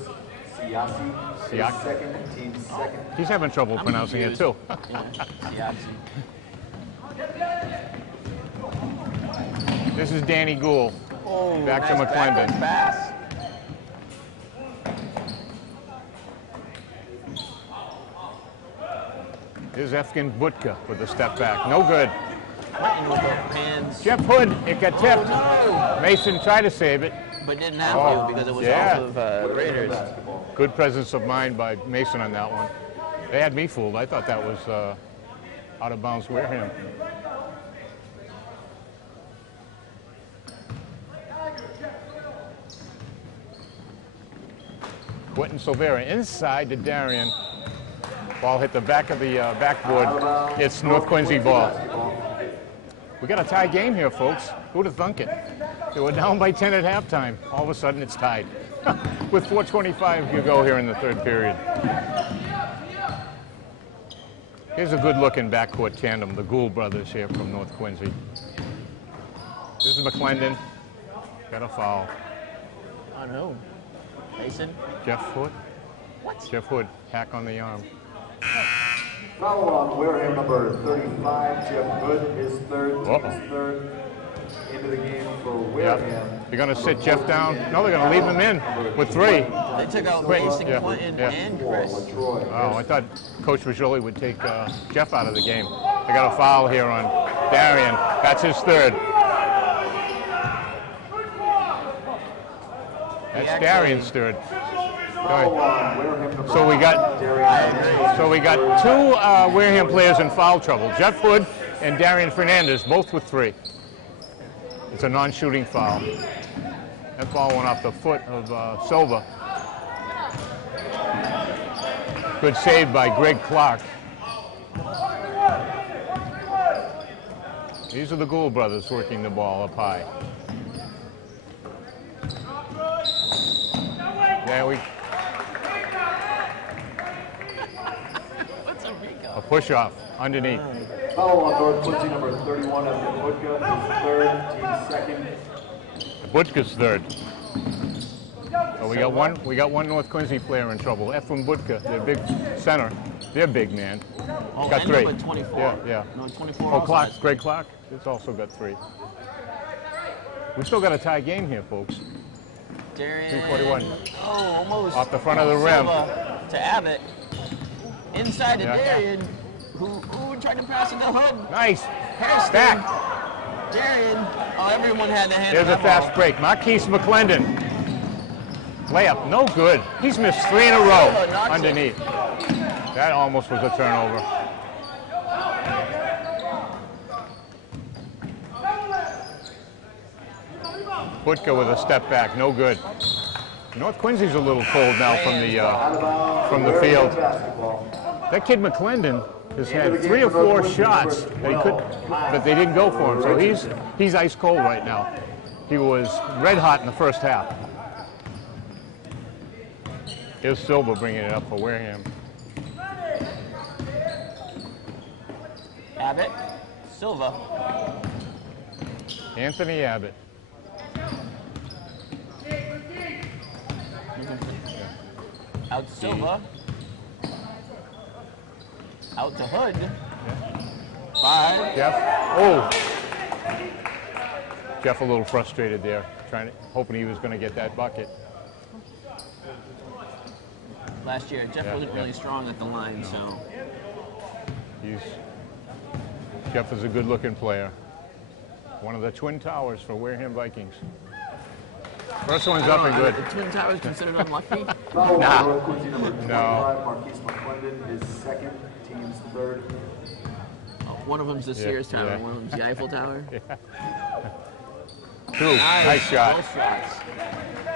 Siasi. Siak. Team second. He's having trouble pronouncing it too. Yeah, This is Danny Gould. oh, Back to nice McClendon. backward pass. Here's Efkin Butka with the step back. No good. Quinton with the hands. Jeff Hood, it got tipped. No, Mason tried to save it. but didn't have to because it was yeah. off of Raiders. Good presence of mind by Mason on that one. They had me fooled. I thought that was out of bounds Wareham. Quinton Silvera inside to Darian. Ball hit the back of the backboard. It's North Quincy ball. We got a tie game here, folks. Who'd have thunk it? They were down by 10 at halftime. All of a sudden, it's tied. With 4:25 to go here in the 3rd period. Here's a good-looking backcourt tandem, the Gould brothers here from North Quincy. This is McClendon. Got a foul. On who? Mason? Jeff Hood. What? Jeff Hood, hack on the arm. Foul on Wareham, number 35, Jeff Hood, his 3rd. His 3rd into the game for Wareham. Yep. You're going to sit Jeff down? No, they're going to leave him in with 3. They took out Mason, Yeah. Quinton, Yeah. and Chris. Oh, I thought Coach Vigili would take Jeff out of the game. They got a foul here on Darian. That's his 3rd. That's Darian's 3rd. So we got 2 Wareham players in foul trouble. Jeff Hood and Darian Fernandez, both with 3. It's a non-shooting foul. That ball went off the foot of Silva. Good save by Greg Clark. These are the Gould brothers working the ball up high. A push-off underneath. Foul on North Quincy, number 31, Efren Budka, his third, team second. Budka's third. So we got one North Quincy player in trouble. Efren Budka, their big center. They're big, man. Oh, Got and three. number 24. Yeah. No, 24 Oh, also Clark, has- Greg Clark, has also got 3. We still got a tie game here, folks. Darian. 3:41. Oh, almost. Off the front of the rim. Silva to Abbott. Inside to Yeah. Darian, who tried to pass it to Hood. Nice. Hairston. Back. Darian. Oh, everyone had their hand There's on a that fast ball. break. Marquise McClendon. Layup, no good. He's missed 3 in a row Silva knocks it. underneath. That almost was a turnover. Budka with a step back, no good. North Quincy's a little cold now from the field. That kid McClendon has had 3 or 4 shots that he could, but they didn't go for him. So he's ice cold right now. He was red hot in the first half. Here's Silva bringing it up for Wareham. Abbott. Silva. Anthony Abbott. Out to Silva. Out to Hood. 5. Jeff. Oh. Jeff a little frustrated there, hoping he was going to get that bucket. Last year, Jeff wasn't really strong at the line, so. Jeff is a good-looking player. One of the Twin Towers for Wareham Vikings. First one's up and good. The Twin Towers considered unlucky? Foul Nah. on North Quincy, number 25, No. Marquise McClendon, his second, team's third. One of them's the Sears Tower, yeah. one of them's the Eiffel Tower. Two. Nice shot. Both shots.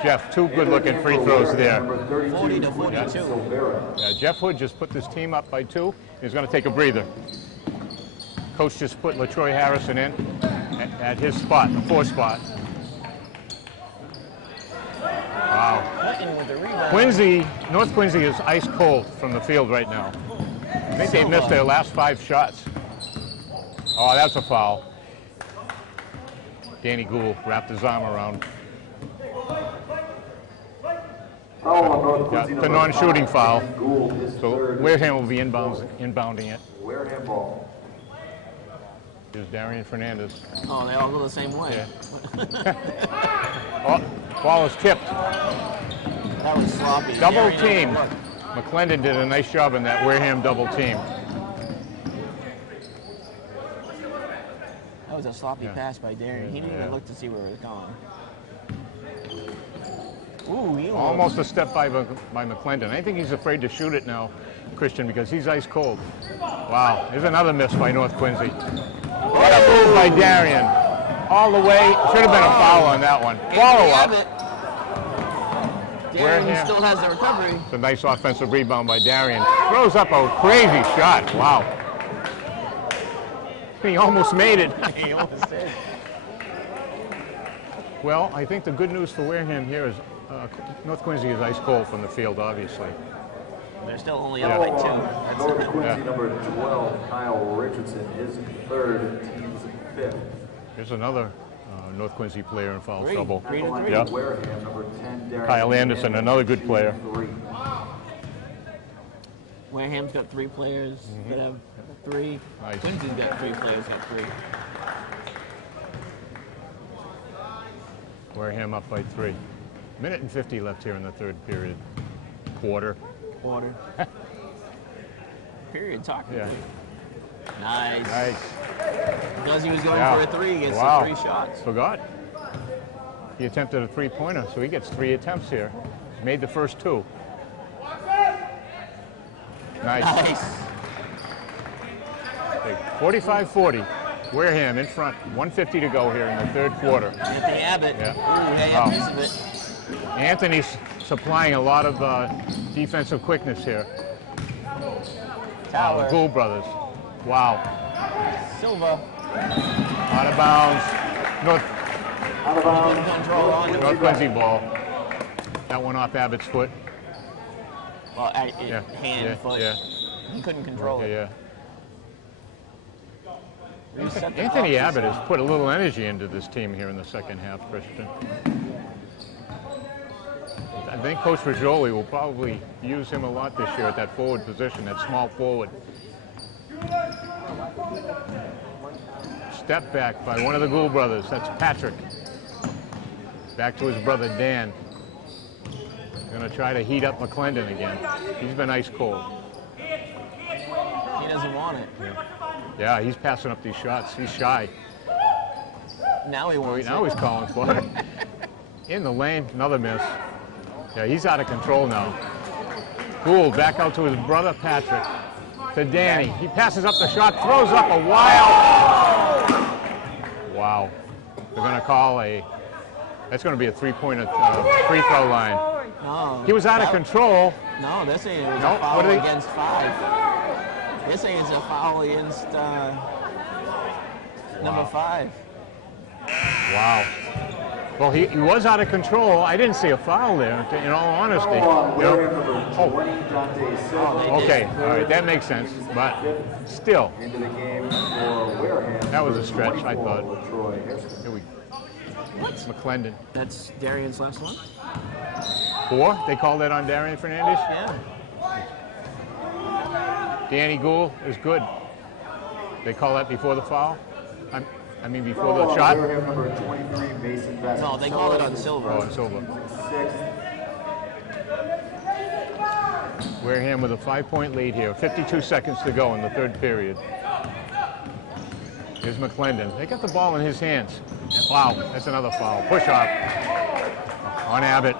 Jeff, 2 good-looking free throws there. Number 32, 40 to Quincy 42. Silvera. Yeah, Jeff Hood just put this team up by 2. He's going to take a breather. Coach just put LaTroy Harrison in at his spot, the 4 spot. Wow. Clinton with the rebound. North Quincy is ice cold from the field right now. I think they missed their last 5 shots. Oh, that's a foul. Danny Gould wrapped his arm around. Foul on North Quincy, The number non-shooting 5, foul. Gould, his So third. Wareham will be inbounding it. Wareham ball. Here's Darian Fernandez. Oh, they all go the same way. Oh, ball is tipped. That was sloppy. Double Darian team. overlooked. McClendon did a nice job in that Wareham double team. That was a sloppy Yeah. pass by Darian. He didn't Yeah. even look to see where it was going. Ooh, he Almost a step by McClendon. I think he's afraid to shoot it now, Christian, because he's ice cold. Wow, there's another miss by North Quincy. What a move by Darian. All the way. Should have been a foul on that one. Follow up. Darian Wareham. still has the recovery. It's a nice offensive rebound by Darian. Throws up a crazy shot. Wow. He almost made it. He almost did. Well, I think the good news for Wareham here is North Quincy is ice cold from the field, obviously. They're still only up Yeah. by 2. North That's Quincy, Yeah. number 12, Kyle Richardson, his third, team's fifth. There's another North Quincy player in foul trouble. 3 to 3. Yeah. Wareham, number 10, Darren Kyle Anderson, another good player. 3. Wareham's got 3 players that have 3. Nice. Quincy's got 3 players that have 3. Wareham up by 3. Minute and 50 left here in the third period. Quarter. Period talking. Yeah. Nice. Nice. Because he was going Yeah. for a 3, he gets Wow. the 3 shots. Forgot. He attempted a 3-pointer, so he gets 3 attempts here. He's made the first 2. Nice. Nice. 45-40. Wareham in front. 1:50 to go here in the third quarter. Anthony Abbott. Yeah. Ooh, they Wow. have a piece of it. Anthony's supplying a lot of defensive quickness here. Tower. Gould brothers. Wow. Silva. Out of bounds. Out of bounds. Control on North Quincy ball. That one off Abbott's foot. Well, Yeah. hand, Yeah. foot. Yeah. He couldn't control Yeah. it. Yeah. Anthony Abbott has put a little energy into this team here in the second half, Christian. I think Coach Fagioli will probably use him a lot this year at that forward position, that small forward. Step back by one of the Gould brothers. That's Patrick. Back to his brother Dan. Going to try to heat up McClendon again. He's been ice cold. He doesn't want it. Yeah, he's passing up these shots. He's shy. Now he wants Now he's calling for it. In the lane, another miss. Yeah, he's out of control now. Gould back out to his brother Patrick. To Danny. He passes up the shot, throws up a wild. Wow. They're going to call that's going to be a three-pointer free throw line. No, He was out of control. No, they're saying it was a foul against 5. They're saying it's a foul against number 5. Wow. Well, he was out of control. I didn't see a foul there, in all honesty. Okay, all right, that makes sense. But still, that was a stretch, I thought. Here we go. McClendon. That's Darian's last one? 4? They called that on Darian Fernandez? Yeah. Danny Gould is good. They call that before the foul? I mean before the shot? No, they call it on Silver. Oh, on Silver. Wareham with a 5-point lead here. 52 seconds to go in the third period. Here's McClendon. They got the ball in his hands. Wow, that's another foul. Push off on Abbott.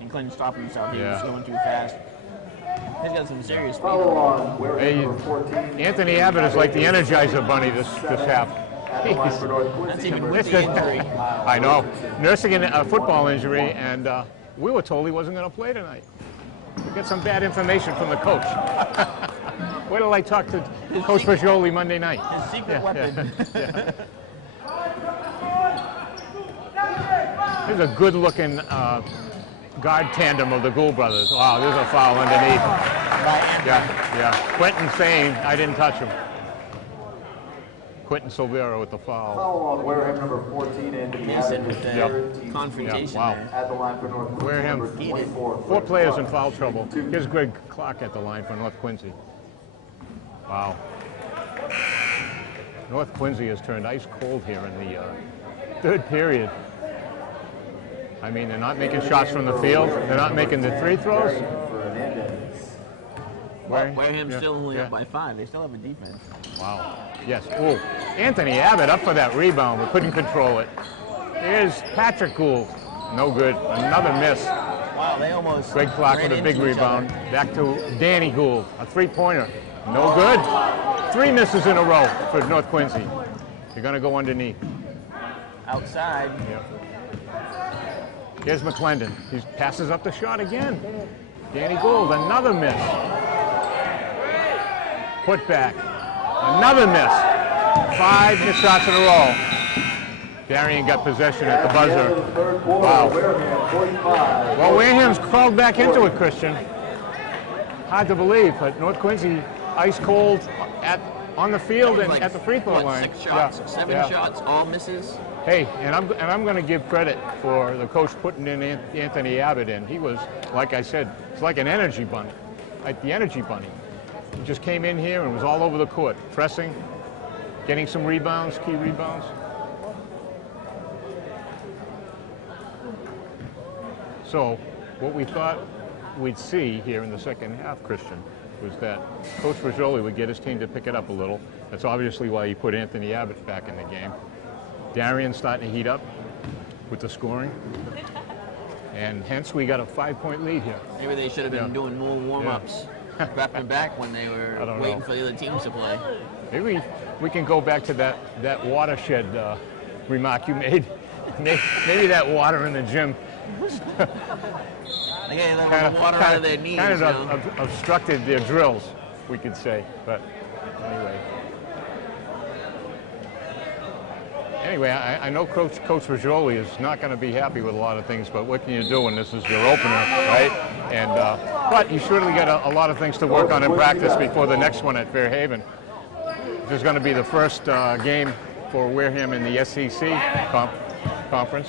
And Clinton stopped himself. He was going too fast. He's got some serious speed. Hey, Anthony Abbott is like the Energizer Bunny this half. That's even with the injury. I know. Nursing a football injury, and we were told he wasn't going to play tonight. We got some bad information from the coach. Wait till I talk to Coach Fagioli Monday night. His secret weapon. Yeah. Here's a good-looking guard tandem of the Gould brothers. Wow, there's a foul underneath. Yeah. Quentin saying, I didn't touch him. Quentin Silvera with the foul. Foul on Wareham number 14 and confrontation. Wow. at the line for North Quincy. Wareham, 4 players in foul trouble. Here's Greg Clark at the line for North Quincy. Wow. North Quincy has turned ice cold here in the third period. I mean, they're not making shots from the field. They're not making the free throws. Wareham's still only up by 5. They still have a defense. Wow. Yes. Oh, Anthony Abbott up for that rebound, but couldn't control it. Here's Patrick Gould. No good. Another miss. Wow, they almost. Greg Clark with a big rebound. Back to Danny Gould. A three-pointer. No good. 3 misses in a row for North Quincy. They're going to go underneath. Outside. Yep. Here's McClendon. He passes up the shot again. Danny Gould, another miss. Put back. Another miss. 5 missed shots in a row. Darian got possession at the buzzer. Wow. Well, Wareham's crawled back into it, Christian. Hard to believe, but North Quincy ice cold on the field and at the free throw line. 6 shots, 7 shots, all misses. Hey, and I'm going to give credit for the coach putting in Anthony Abbott in. He was, like I said, it's like an energy bunny, like the energy bunny. He just came in here and was all over the court, pressing, getting some rebounds, key rebounds. So what we thought we'd see here in the second half, Christian, was that Coach Fagioli would get his team to pick it up a little. That's obviously why he put Anthony Abbott back in the game. Darian's starting to heat up with the scoring. And hence we got a 5-point lead here. Maybe they should have been doing more warm-ups. Prepping back when they were waiting for the other teams to play. Maybe we can go back to that watershed remark you made. Maybe that water in the gym kind of obstructed their drills, we could say. But anyway, I know Coach Fagioli is not going to be happy with a lot of things, but what can you do when this is your opener, right? And but you surely got a lot of things to work on in practice before the next one at Fairhaven. this is going to be the first game for Wareham in the SEC conference.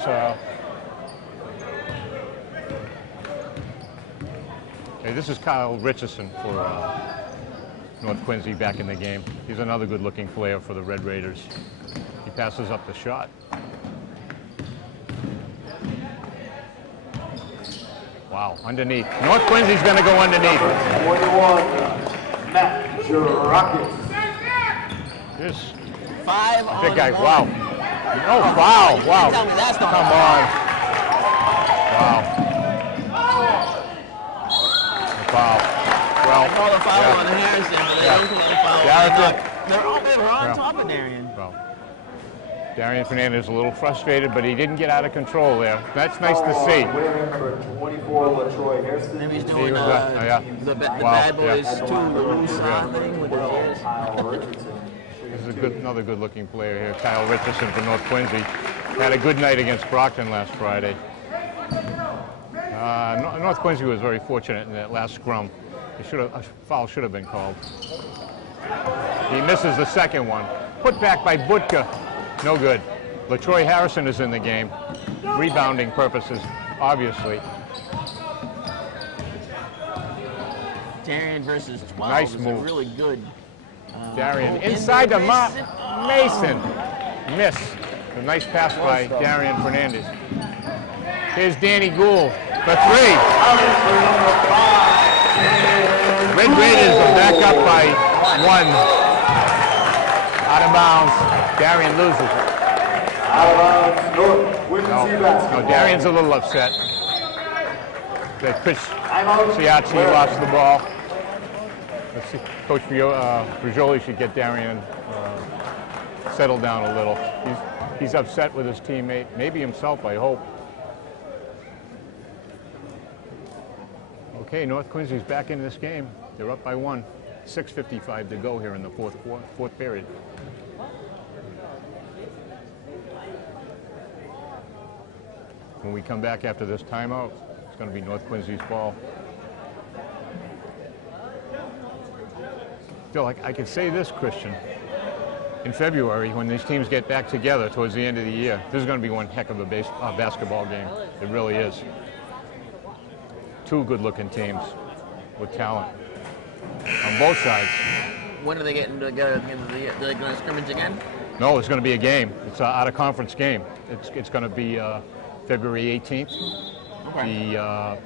Okay, this is Kyle Richardson for North Quincy back in the game. He's another good-looking player for the Red Raiders. He passes up the shot. Wow, underneath. North Quincy's going to go underneath. 21, Matt Jurakis. This 5 on big guy, one. wow. Oh, foul, wow. Tell me that's not Come foul. on. Wow. Foul. Well, They call a foul yeah. on Harrison, but they Yeah. don't call a foul Garrett on did. They were on Yeah. top of Darian. Well, Darian Fernandez a little frustrated, but he didn't get out of control there. That's nice to see. Wareham number 24, LaTroy Harrison. Maybe he's He doing was, yeah. the Wow, Bad Boys yeah. 2, the loose thing with his ears. Kyle Richardson. This is another good-looking player here, Kyle Richardson from North Quincy. Had a good night against Brockton last Friday. North Quincy was very fortunate in that last scrum. A foul should have been called. He misses the second one. Put back by Butka. No good. LaTroy Harrison is in the game. Rebounding purposes, obviously. Darian versus 12 Nice is move. a really good. Darian in inside the mark. Mason. Mason. Miss. A nice pass by Darian Fernandez. Here's Danny Gould for 3. Red Raiders are back up by 1. Out of bounds. Darian loses it. Out of bounds, North Quincy Basketball. No, Darian's a little upset that Chris Timeout. Ciacci lost the ball. Let's see, Coach Brigioli should get Darian settled down a little. He's upset with his teammate, maybe himself, I hope. Okay, North Quincy's back in this game. They're up by 1. 6:55 to go here in the fourth period. When we come back after this timeout, it's going to be North Quincy's ball. Phil, I could say this, Christian. In February, when these teams get back together towards the end of the year, this is going to be one heck of a basketball game. It really is. 2 good-looking teams with talent on both sides. When are they getting together at the end of the year? Are they going to scrimmage again? No, it's going to be a game. It's an out-of-conference game. It's going to be February 18th. Okay. The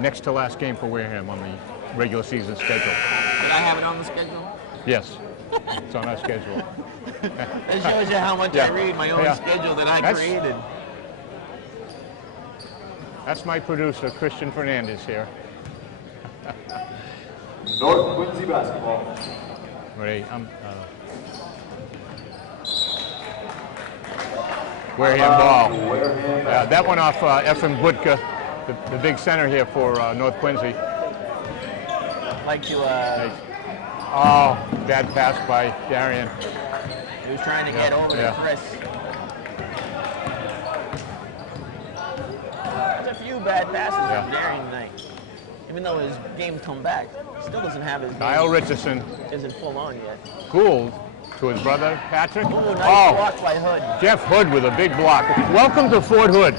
next to last game for Wareham on the regular season schedule. Did I have it on the schedule? Yes, it's on our schedule. It shows you how much Yeah. I read my own Yeah. schedule that I That's- created. That's my producer, Christian Fernandez here. North Quincy Basketball. Ready? Wareham ball. Wareham That one off Efrem Budka, the big center here for North Quincy. Like to, Oh, bad pass by Darian. he was trying to get over yeah. to Chris. There's a few bad passes Yeah. from Darian tonight. Even though his game's come back, still doesn't have his Kyle game. Richardson, Isn't full on yet. Gould to his brother Patrick. Ooh, nice Oh, block by Hood. Jeff Hood with a big block. Welcome to Fort Hood.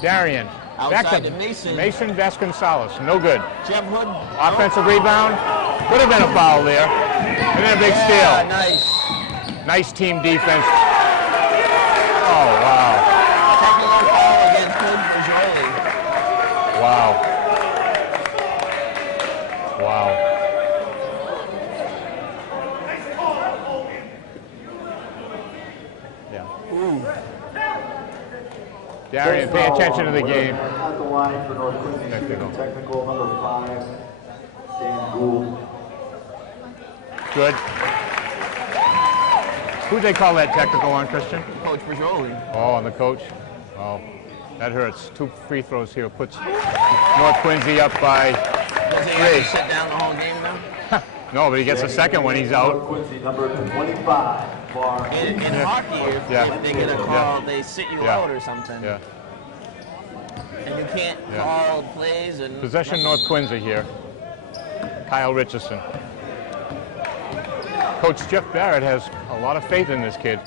Darian. Outside to Mason. Mason Vasconcelos. No good. Jeff Hood. Offensive rebound. Would have been a foul there. And then a big Yeah, steal. nice. Nice team defense. Oh, wow. Technical foul against Hood Brigioli. Wow. Wow. Yeah. Darian, pay attention to the game. At the line for North Quincy, shooting technical number 5, Dan Gould. Good. Who'd they call that technical on, Christian? Coach Brigioli. Oh, on the coach? Oh, that hurts. 2 free throws here puts North Quincy up by Does he have to sit down the whole game now? no, but he gets a second when he's out. North Quincy, number 25, Bar. In hockey, if they get a call, they sit you Yeah. out or something. Yeah. And you can't Yeah. call plays and Possession North Quincy here. Kyle Richardson. Coach Jeff Barrett has a lot of faith in this kid.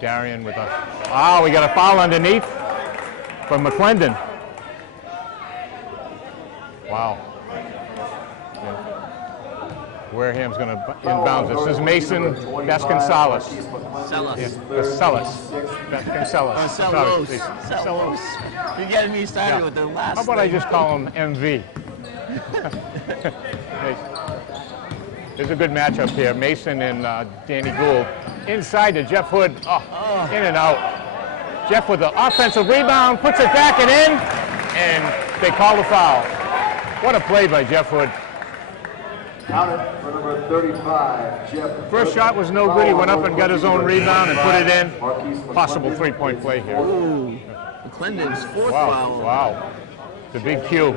Darian with a, we got a foul underneath from McClendon. Wow. Yeah. Wareham's going to inbound this. This is Mason Vasconcelos. Vasconcelos. You're getting me started with the last. How about I just call him MV? There's a good matchup here. Mason and Danny Gould. Inside to Jeff Hood. In and out. Jeff with the offensive rebound, puts it back and in, and they call the foul. What a play by Jeff Hood. Counted for number 35, Jeff. First shot was no good. He went up and got his own rebound and put it in. Possible three-point play here. Ooh. McClendon's fourth foul. Wow. The big Q.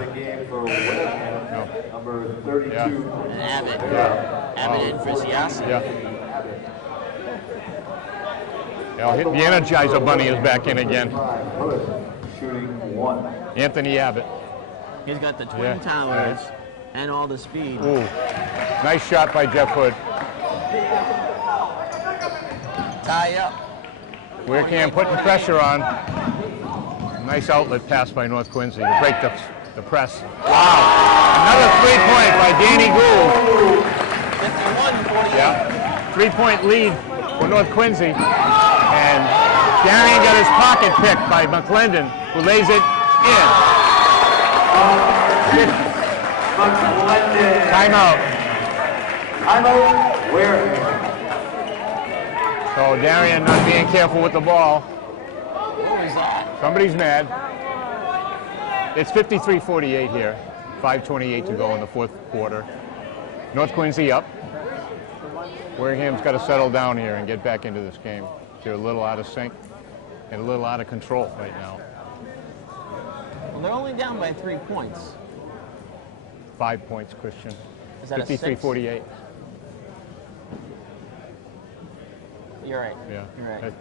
Number 32. And Abbott. Abbott and Frisiasi. The Energizer Bunny is back in again. Shooting one. Anthony Abbott. He's got the twin towers and all the speed. Ooh. Nice shot by Jeff Hood. Tie up. Wareham putting pressure on. Nice outlet pass by North Quincy to break the press. Wow. Another three-point by Danny Gould. 51-48. Yeah. Three-point lead for North Quincy. And Darian got his pocket picked by McClendon, who lays it in. Timeout. Timeout. Wareham. So Darian not being careful with the ball. What was that? Somebody's mad. It's 53-48 here. 5:28 to go in the fourth quarter. North Quincy up. Wareham's got to settle down here and get back into this game. They're a little out of sync and a little out of control right now. Well, they're only down by 3 points. 5 points, Christian. Is that 53-48. You're right. Yeah. You're right.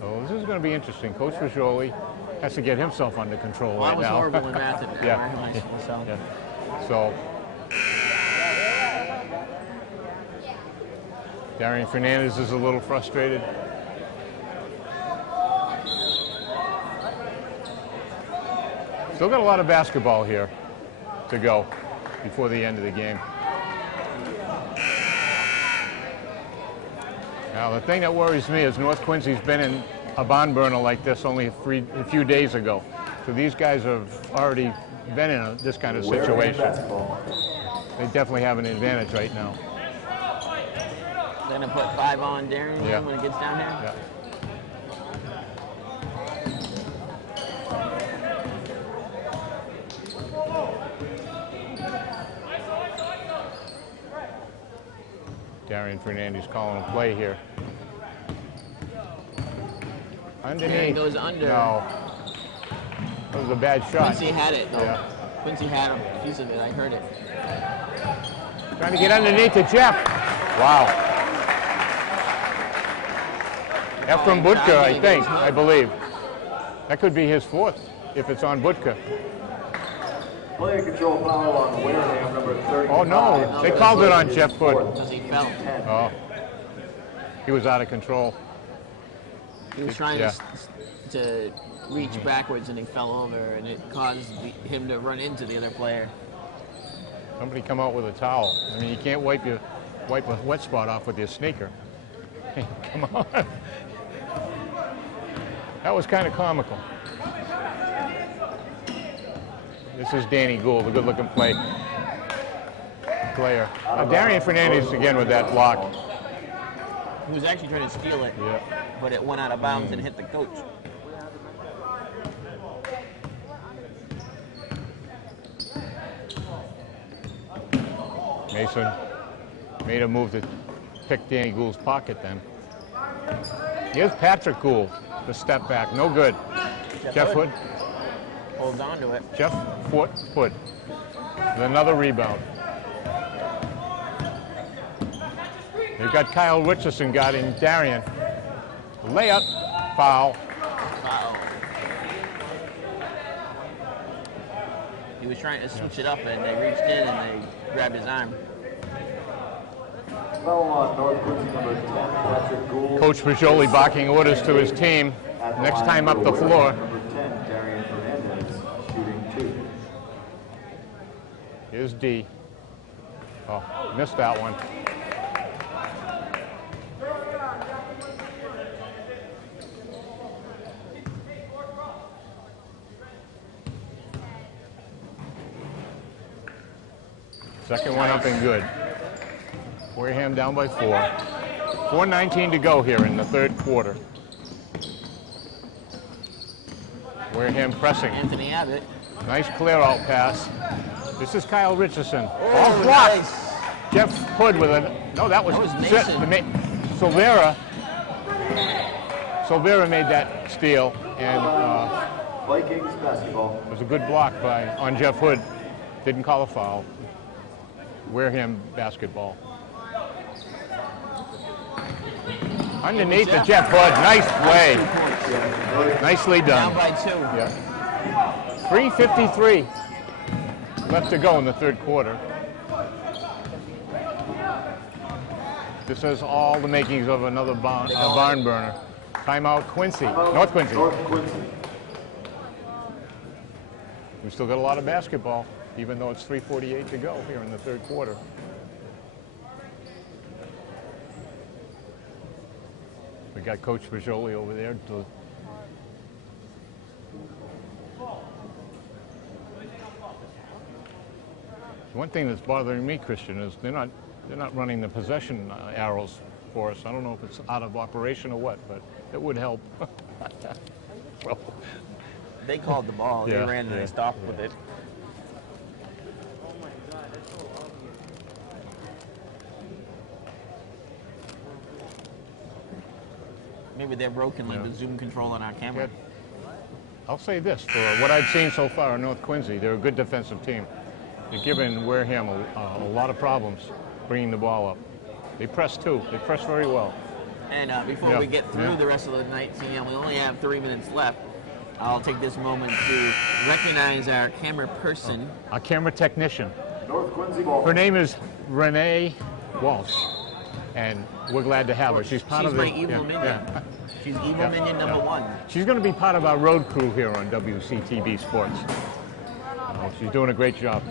So this is going to be interesting. Coach Fagioli has to get himself under control right now. I was horrible in math at Yeah. myself. So Darian Fernandez is a little frustrated. Still got a lot of basketball here to go before the end of the game. Now, the thing that worries me is North Quincy's been in a barn burner like this only a few days ago. So these guys have already been in this kind of situation. They definitely have an advantage right now. They're going to put 5 on Darian when it gets down here? Yeah. Darian Fernandez calling a play here. Underneath. Darian goes under. No. That was a bad shot. Quincy had it, though. Yeah. Quincy had a piece of it. I heard it. Trying to get underneath to Jeff. Wow. Ephraim Butka, I believe. That could be his fourth if it's on Butka. Player control foul on Wareham, number 35. Oh, no. They called it on Jeff Hood. Because he fell. Oh. He was out of control. He was trying to reach backwards and he fell over, and it caused him to run into the other player. Somebody come out with a towel. I mean, you can't wipe a wet spot off with your sneaker. Come on. That was kind of comical. This is Danny Gould, a good-looking player. Darian Fernandez again with that block. He was actually trying to steal it, but it went out of bounds and hit the coach. Mason made a move to pick Danny Gould's pocket then. Here's Patrick Gould, the step back, no good. Jeff Hood holds on to it. Jeff Hood with another rebound. They've got Kyle Richardson guarding Darian. Layup, foul. He was trying to switch it up, and they reached in and they grabbed his arm. Foul on North Quincy number 10, Patrick Gould. Coach Pajoli barking orders to his team. Next time up the floor. Number 10, Darian Fernandez, shooting 2. Here's D. Oh, missed that one. Second one up and good. Wareham down by 4. 4:19 to go here in the third quarter. Wareham pressing. Anthony Abbott. Nice clear out pass. This is Kyle Richardson. Oh, blocked. nice. Jeff Hood with a, no, that was Mason. Silvera made that steal, and Vikings basketball. it was a good block on Jeff Hood. Didn't call a foul. Wareham basketball. Underneath to Jeff Hood. Nice play. Nicely done. Down by 2. Yeah. 3:53 left to go in the third quarter. This has all the makings of another barn burner. Timeout Quincy. North Quincy. North Quincy. We still got a lot of basketball, even though it's 3:48 to go here in the third quarter. We got Coach Pajoli over there. One thing that's bothering me, Christian, is they're not running the possession arrows for us. I don't know if it's out of operation or what, but it would help. Well, They called the ball. Yeah, They ran and yeah, they stopped with it. Maybe they're broken like the zoom control on our camera. I'll say this, for what I've seen so far in North Quincy, they're a good defensive team. They're giving Wareham a lot of problems bringing the ball up. They press too. They press very well. And before we get through the rest of the night, and we only have 3 minutes left, I'll take this moment to recognize our camera person. Our camera technician. North Quincy ball. Her name is Renee Walsh, and we're glad to have her. She's part of the... my evil minion. She's evil minion number 1. She's going to be part of our road crew here on WCTV Sports. She's doing a great job.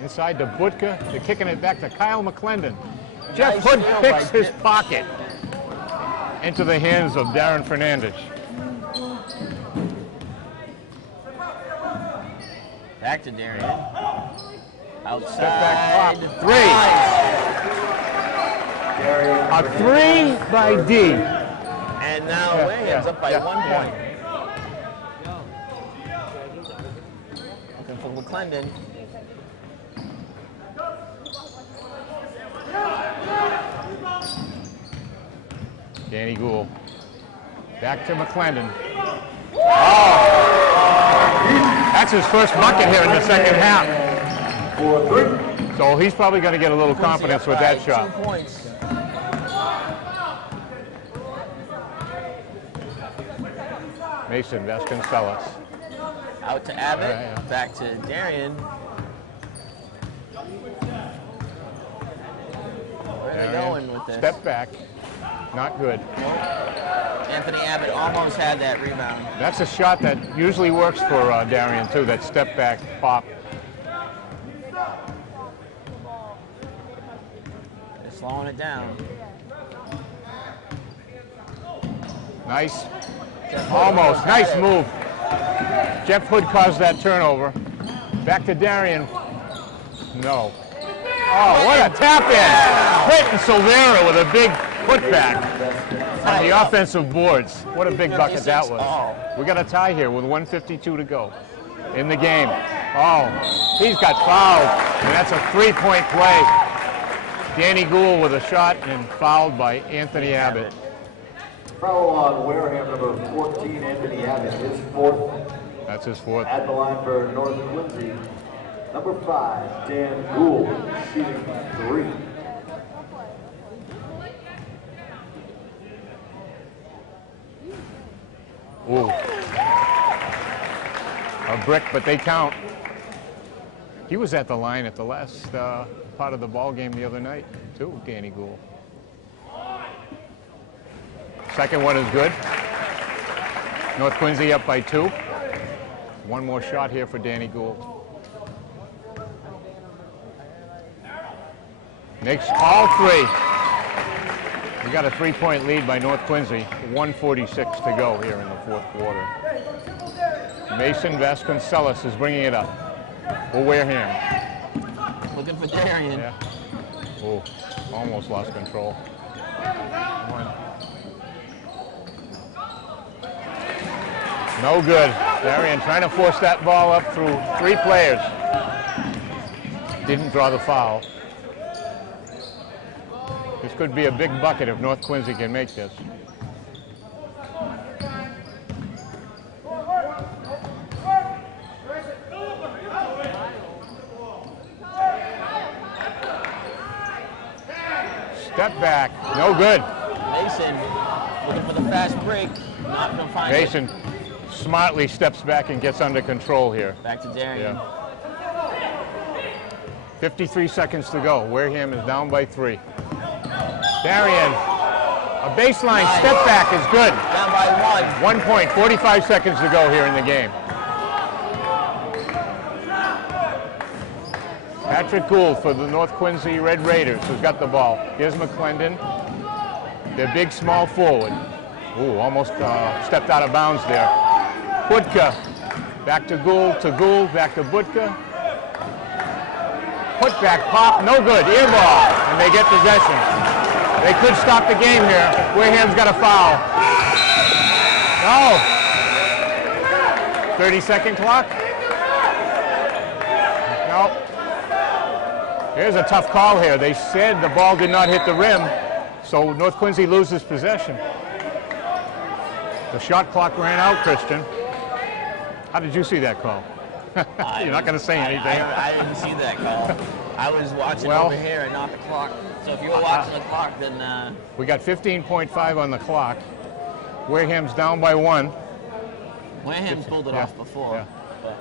Inside to Butka. They're kicking it back to Kyle McClendon. Jeff Hood picks his pocket into the hands of Darren Fernandez. Back to Darian. Outside. Step back pop. 3. A 3 by D. And now Williams up by 1 point. Looking for McClendon. Danny Gould. Back to McClendon. Oh! That's his first bucket here in the second half. So he's probably going to get a little confidence with that shot. 2 points. Mason Vasconcelos. Out to Abbott. Back to Darian. Where are they going with this? Step back. Not good. Anthony Abbott almost had that rebound. That's a shot that usually works for Darian, too, that step back pop. They're slowing it down. Nice. Almost. Nice move. Jeff Hood caused that turnover. Back to Darian. No. Oh, what a tap-in. Clayton Silvera with a big putback on the offensive boards. What a big bucket that was. We got a tie here with 1:52 to go in the game. Oh, he's got fouled, and that's a 3-point play. Danny Gould with a shot and fouled by Anthony Abbott. Foul on Wareham number 14, Anthony Abbott, his 4th. That's his 4th. At the line for North Quincy, number 5, Dan Gould, shooting 3. brick, but they count. He was at the line at the last part of the ball game the other night, too, Danny Gould. Second one is good. North Quincy up by 2. One more shot here for Danny Gould. Makes all 3. We got a 3-point lead by North Quincy. 1:46 to go here in the 4th quarter. Mason Vasconcelos is bringing it up. For Wareham. Looking for Darian. Yeah. Oh, almost lost control. One. No good. Darian trying to force that ball up through 3 players. Didn't draw the foul. This could be a big bucket if North Quincy can make this. Step back, no good. Mason looking for the fast break, not gonna find it. Mason smartly steps back and gets under control here. Back to Darian. Yeah. 53 seconds to go. Wareham is down by 3. Darian, a baseline step back is good. Down by 1. 1 point, 45 seconds to go here in the game. Patrick Gould for the North Quincy Red Raiders has got the ball. Here's McClendon, their big small forward. Ooh, almost stepped out of bounds there. Budka, back to Gould, back to Budka. Put back pop, no good, ear ball, and they get possession. They could stop the game here. Wareham's got a foul. No. 30-second clock. No. Here's a tough call here. They said the ball did not hit the rim, so North Quincy loses possession. The shot clock ran out, Christian. How did you see that call? You're not going to say anything. I didn't see that call. I was watching over here and not the clock. So if you were watching the clock, then... We got 15.5 on the clock. Wareham's down by 1. Wareham's pulled it off before. Yeah.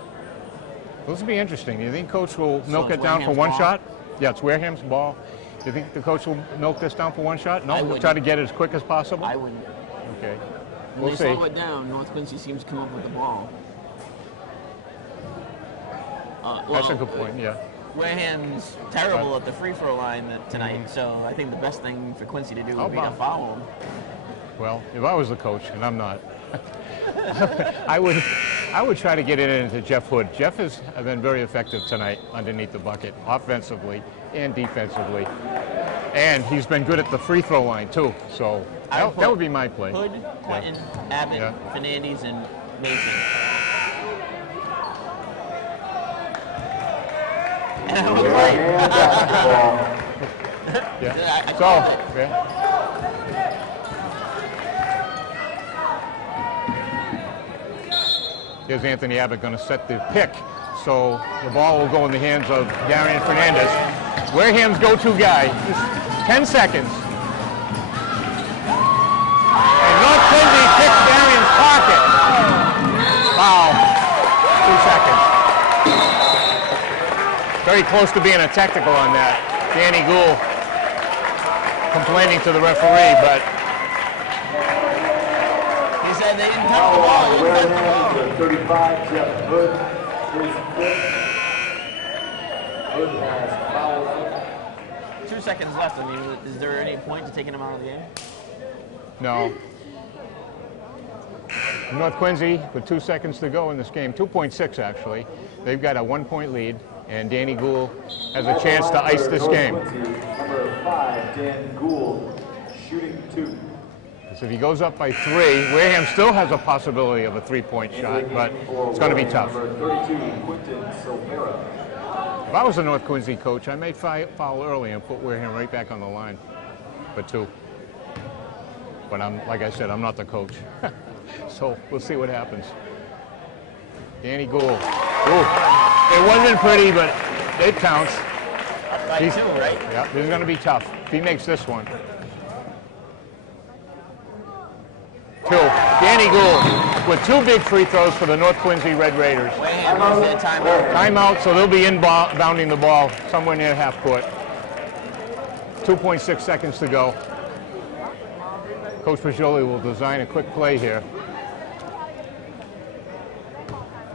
This will be interesting. Do you think Coach will milk it down for 1 shot? Yeah, it's Wareham's ball. Do you think the coach will milk this down for 1 shot? No, we'll try to get it as quick as possible? I wouldn't. Okay. When they slow it down, North Quincy seems to come up with the ball. That's a good point, yeah. Wareham's terrible at the free throw line tonight, so I think the best thing for Quincy to do would be to foul him. Well, if I was the coach, and I'm not, I would try to get it into Jeff Hood. Jeff has been very effective tonight underneath the bucket, offensively and defensively. And he's been good at the free throw line, too. So that would be my play. Hood, Quentin, Abbott, Fernandez, and Mason. And I was right. Here's Anthony Abbott going to set the pick. So the ball will go in the hands of Darian Fernandez. Wareham's go-to guy. Just 10 seconds. And North Quincy picks Darian's pocket. Foul. 2 seconds. Very close to being a technical on that. Danny Gould complaining to the referee, but he said they didn't touch the ball. They didn't touch the ball. 35, Jeff Hood is good. Hood has fouled out. 2 seconds left. I mean, is there any point to taking him out of the game? no. North Quincy with 2 seconds to go in this game, 2.6 actually. They've got a 1-point lead, and Danny Gould has a chance to ice this game. Number 5, Dan Gould, shooting 2. So if he goes up by 3, Wareham still has a possibility of a 3-point shot, but it's going to be tough. Number 32, Quinton Silvera. If I was a North Quincy coach, I may foul early and put Wareham right back on the line for 2. But like I said, I'm not the coach. So we'll see what happens. Danny Gould. Ooh. It wasn't pretty, but it counts. Up by 2, right? Yeah, this is going to be tough. If he makes this one. 2. Danny Gould. with 2 big free throws for the North Quincy Red Raiders. Wareham has their timeout. Timeout, so they'll be inbounding the ball somewhere near half court. 2.6 seconds to go. Coach Pajoli will design a quick play here.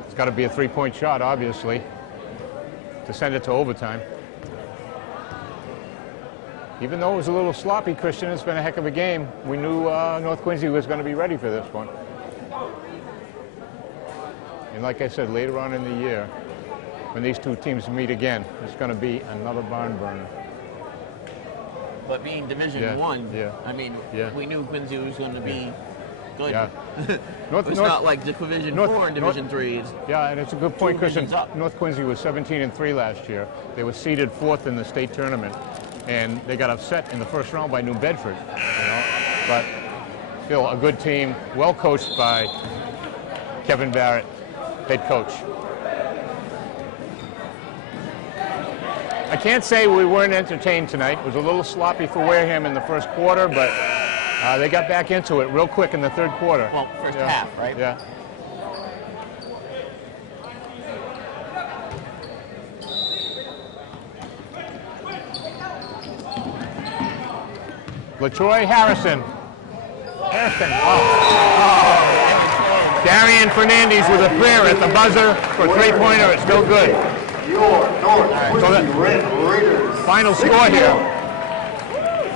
It's got to be a 3-point shot, obviously, to send it to overtime. Even though it was a little sloppy, Christian, it's been a heck of a game. We knew North Quincy was going to be ready for this one. And like I said, later on in the year, when these two teams meet again, it's going to be another barn burner. But being Division One, I mean, we knew Quincy was going to be good. Yeah. It's not like Division 4 and Division 3. Yeah, and it's a good point, Christian. North Quincy was 17-3 last year. They were seeded 4th in the state tournament, and they got upset in the first round by New Bedford. You know? But still, a good team, well coached by Kevin Barrett, head coach. I can't say we weren't entertained tonight. It was a little sloppy for Wareham in the first quarter, but they got back into it real quick in the third quarter. Well, first half, right? Yeah. LaTroy Harrison. Darian Fernandez with a prayer at the buzzer for a 3-pointer. It's still good. Your North Quincy Red Raiders. Final score here.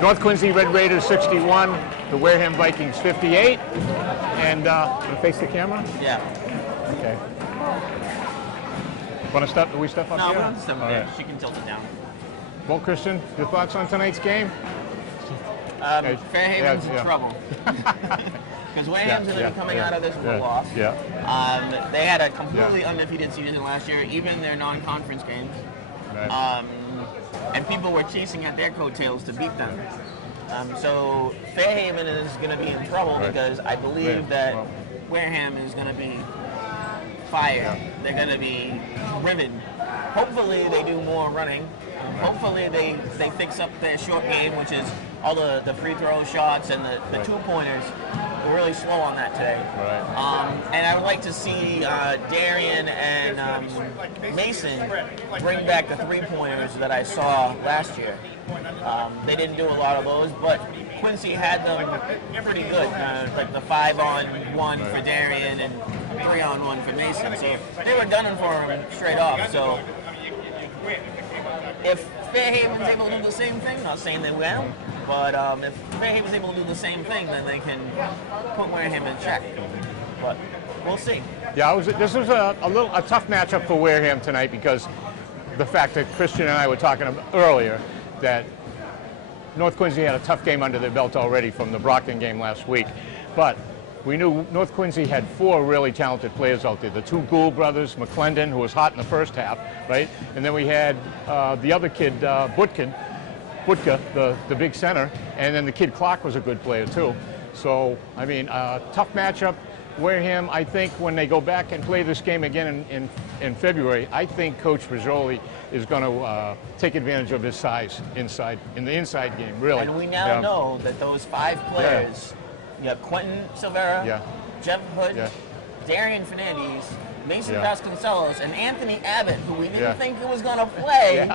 North Quincy Red Raiders 61, the Wareham Vikings 58. And want to face the camera? Yeah. Okay. Want to step? Do we step up no, here? No, we don't step up there. She can tilt it down. Well, Christian, your thoughts on tonight's game? Fairhaven's in trouble. Because Wareham's going to be coming out of this with a loss. They had a completely undefeated season last year, even their non-conference games. Right. And people were chasing at their coattails to beat them. So Fairhaven is going to be in trouble because I believe that Wareham is going to be fired. They're going to be driven. Hopefully they do more running. Hopefully they fix up their short game, which is all the free throw shots and the 2-pointers. We're really slow on that today. Right. And I would like to see Darian and Mason bring back the 3-pointers that I saw last year. They didn't do a lot of those, but Quincy had them pretty good. Like the 5-on-1 for Darian and 3-on-1 for Mason. So they were gunning for him straight off. So if Fairhaven's able to do the same thing, not saying they will, but if Fairhaven's able to do the same thing, then they can put Wareham in check. But we'll see. Yeah, this was a tough matchup for Wareham tonight because the fact that Christian and I were talking about earlier that North Quincy had a tough game under their belt already from the Brockton game last week. But we knew North Quincy had 4 really talented players out there. The 2 Gould brothers, McClendon, who was hot in the first half, right? And then we had the other kid, Butka, the big center, and then the kid Clark was a good player too. So, I mean, tough matchup. Wareham, I think when they go back and play this game again in February, I think Coach Pajoli is going to take advantage of his size in the inside game, really. And we now know that those 5 players, you have Quentin Silvera, Jeff Hood, Darian Fernandez, Mason Vasconcelos, and Anthony Abbott, who we didn't think was going to play.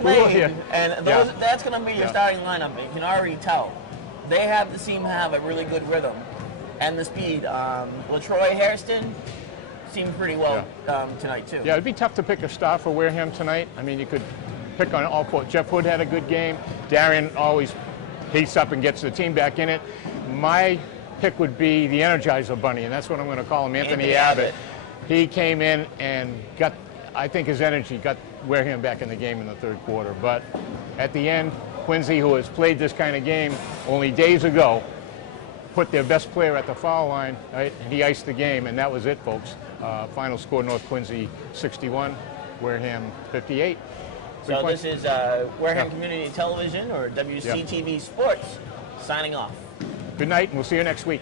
Played. And that's going to be your starting lineup. You can already tell. They seem to have a really good rhythm and the speed. LaTroy Hairston seemed pretty well tonight, too. Yeah, it'd be tough to pick a star for Wareham tonight. I mean, you could pick on all 4. Jeff Hood had a good game. Darian always heats up and gets the team back in it. My pick would be the Energizer Bunny, and that's what I'm going to call him, Anthony Abbott. He came in and I think his energy got Wareham back in the game in the third quarter. But at the end, Quincy, who has played this kind of game only days ago, put their best player at the foul line, right? And he iced the game, and that was it, folks. Final score, North Quincy 61, Wareham 58. So this is Wareham Community Television, or WCTV Sports, signing off. Good night, and we'll see you next week.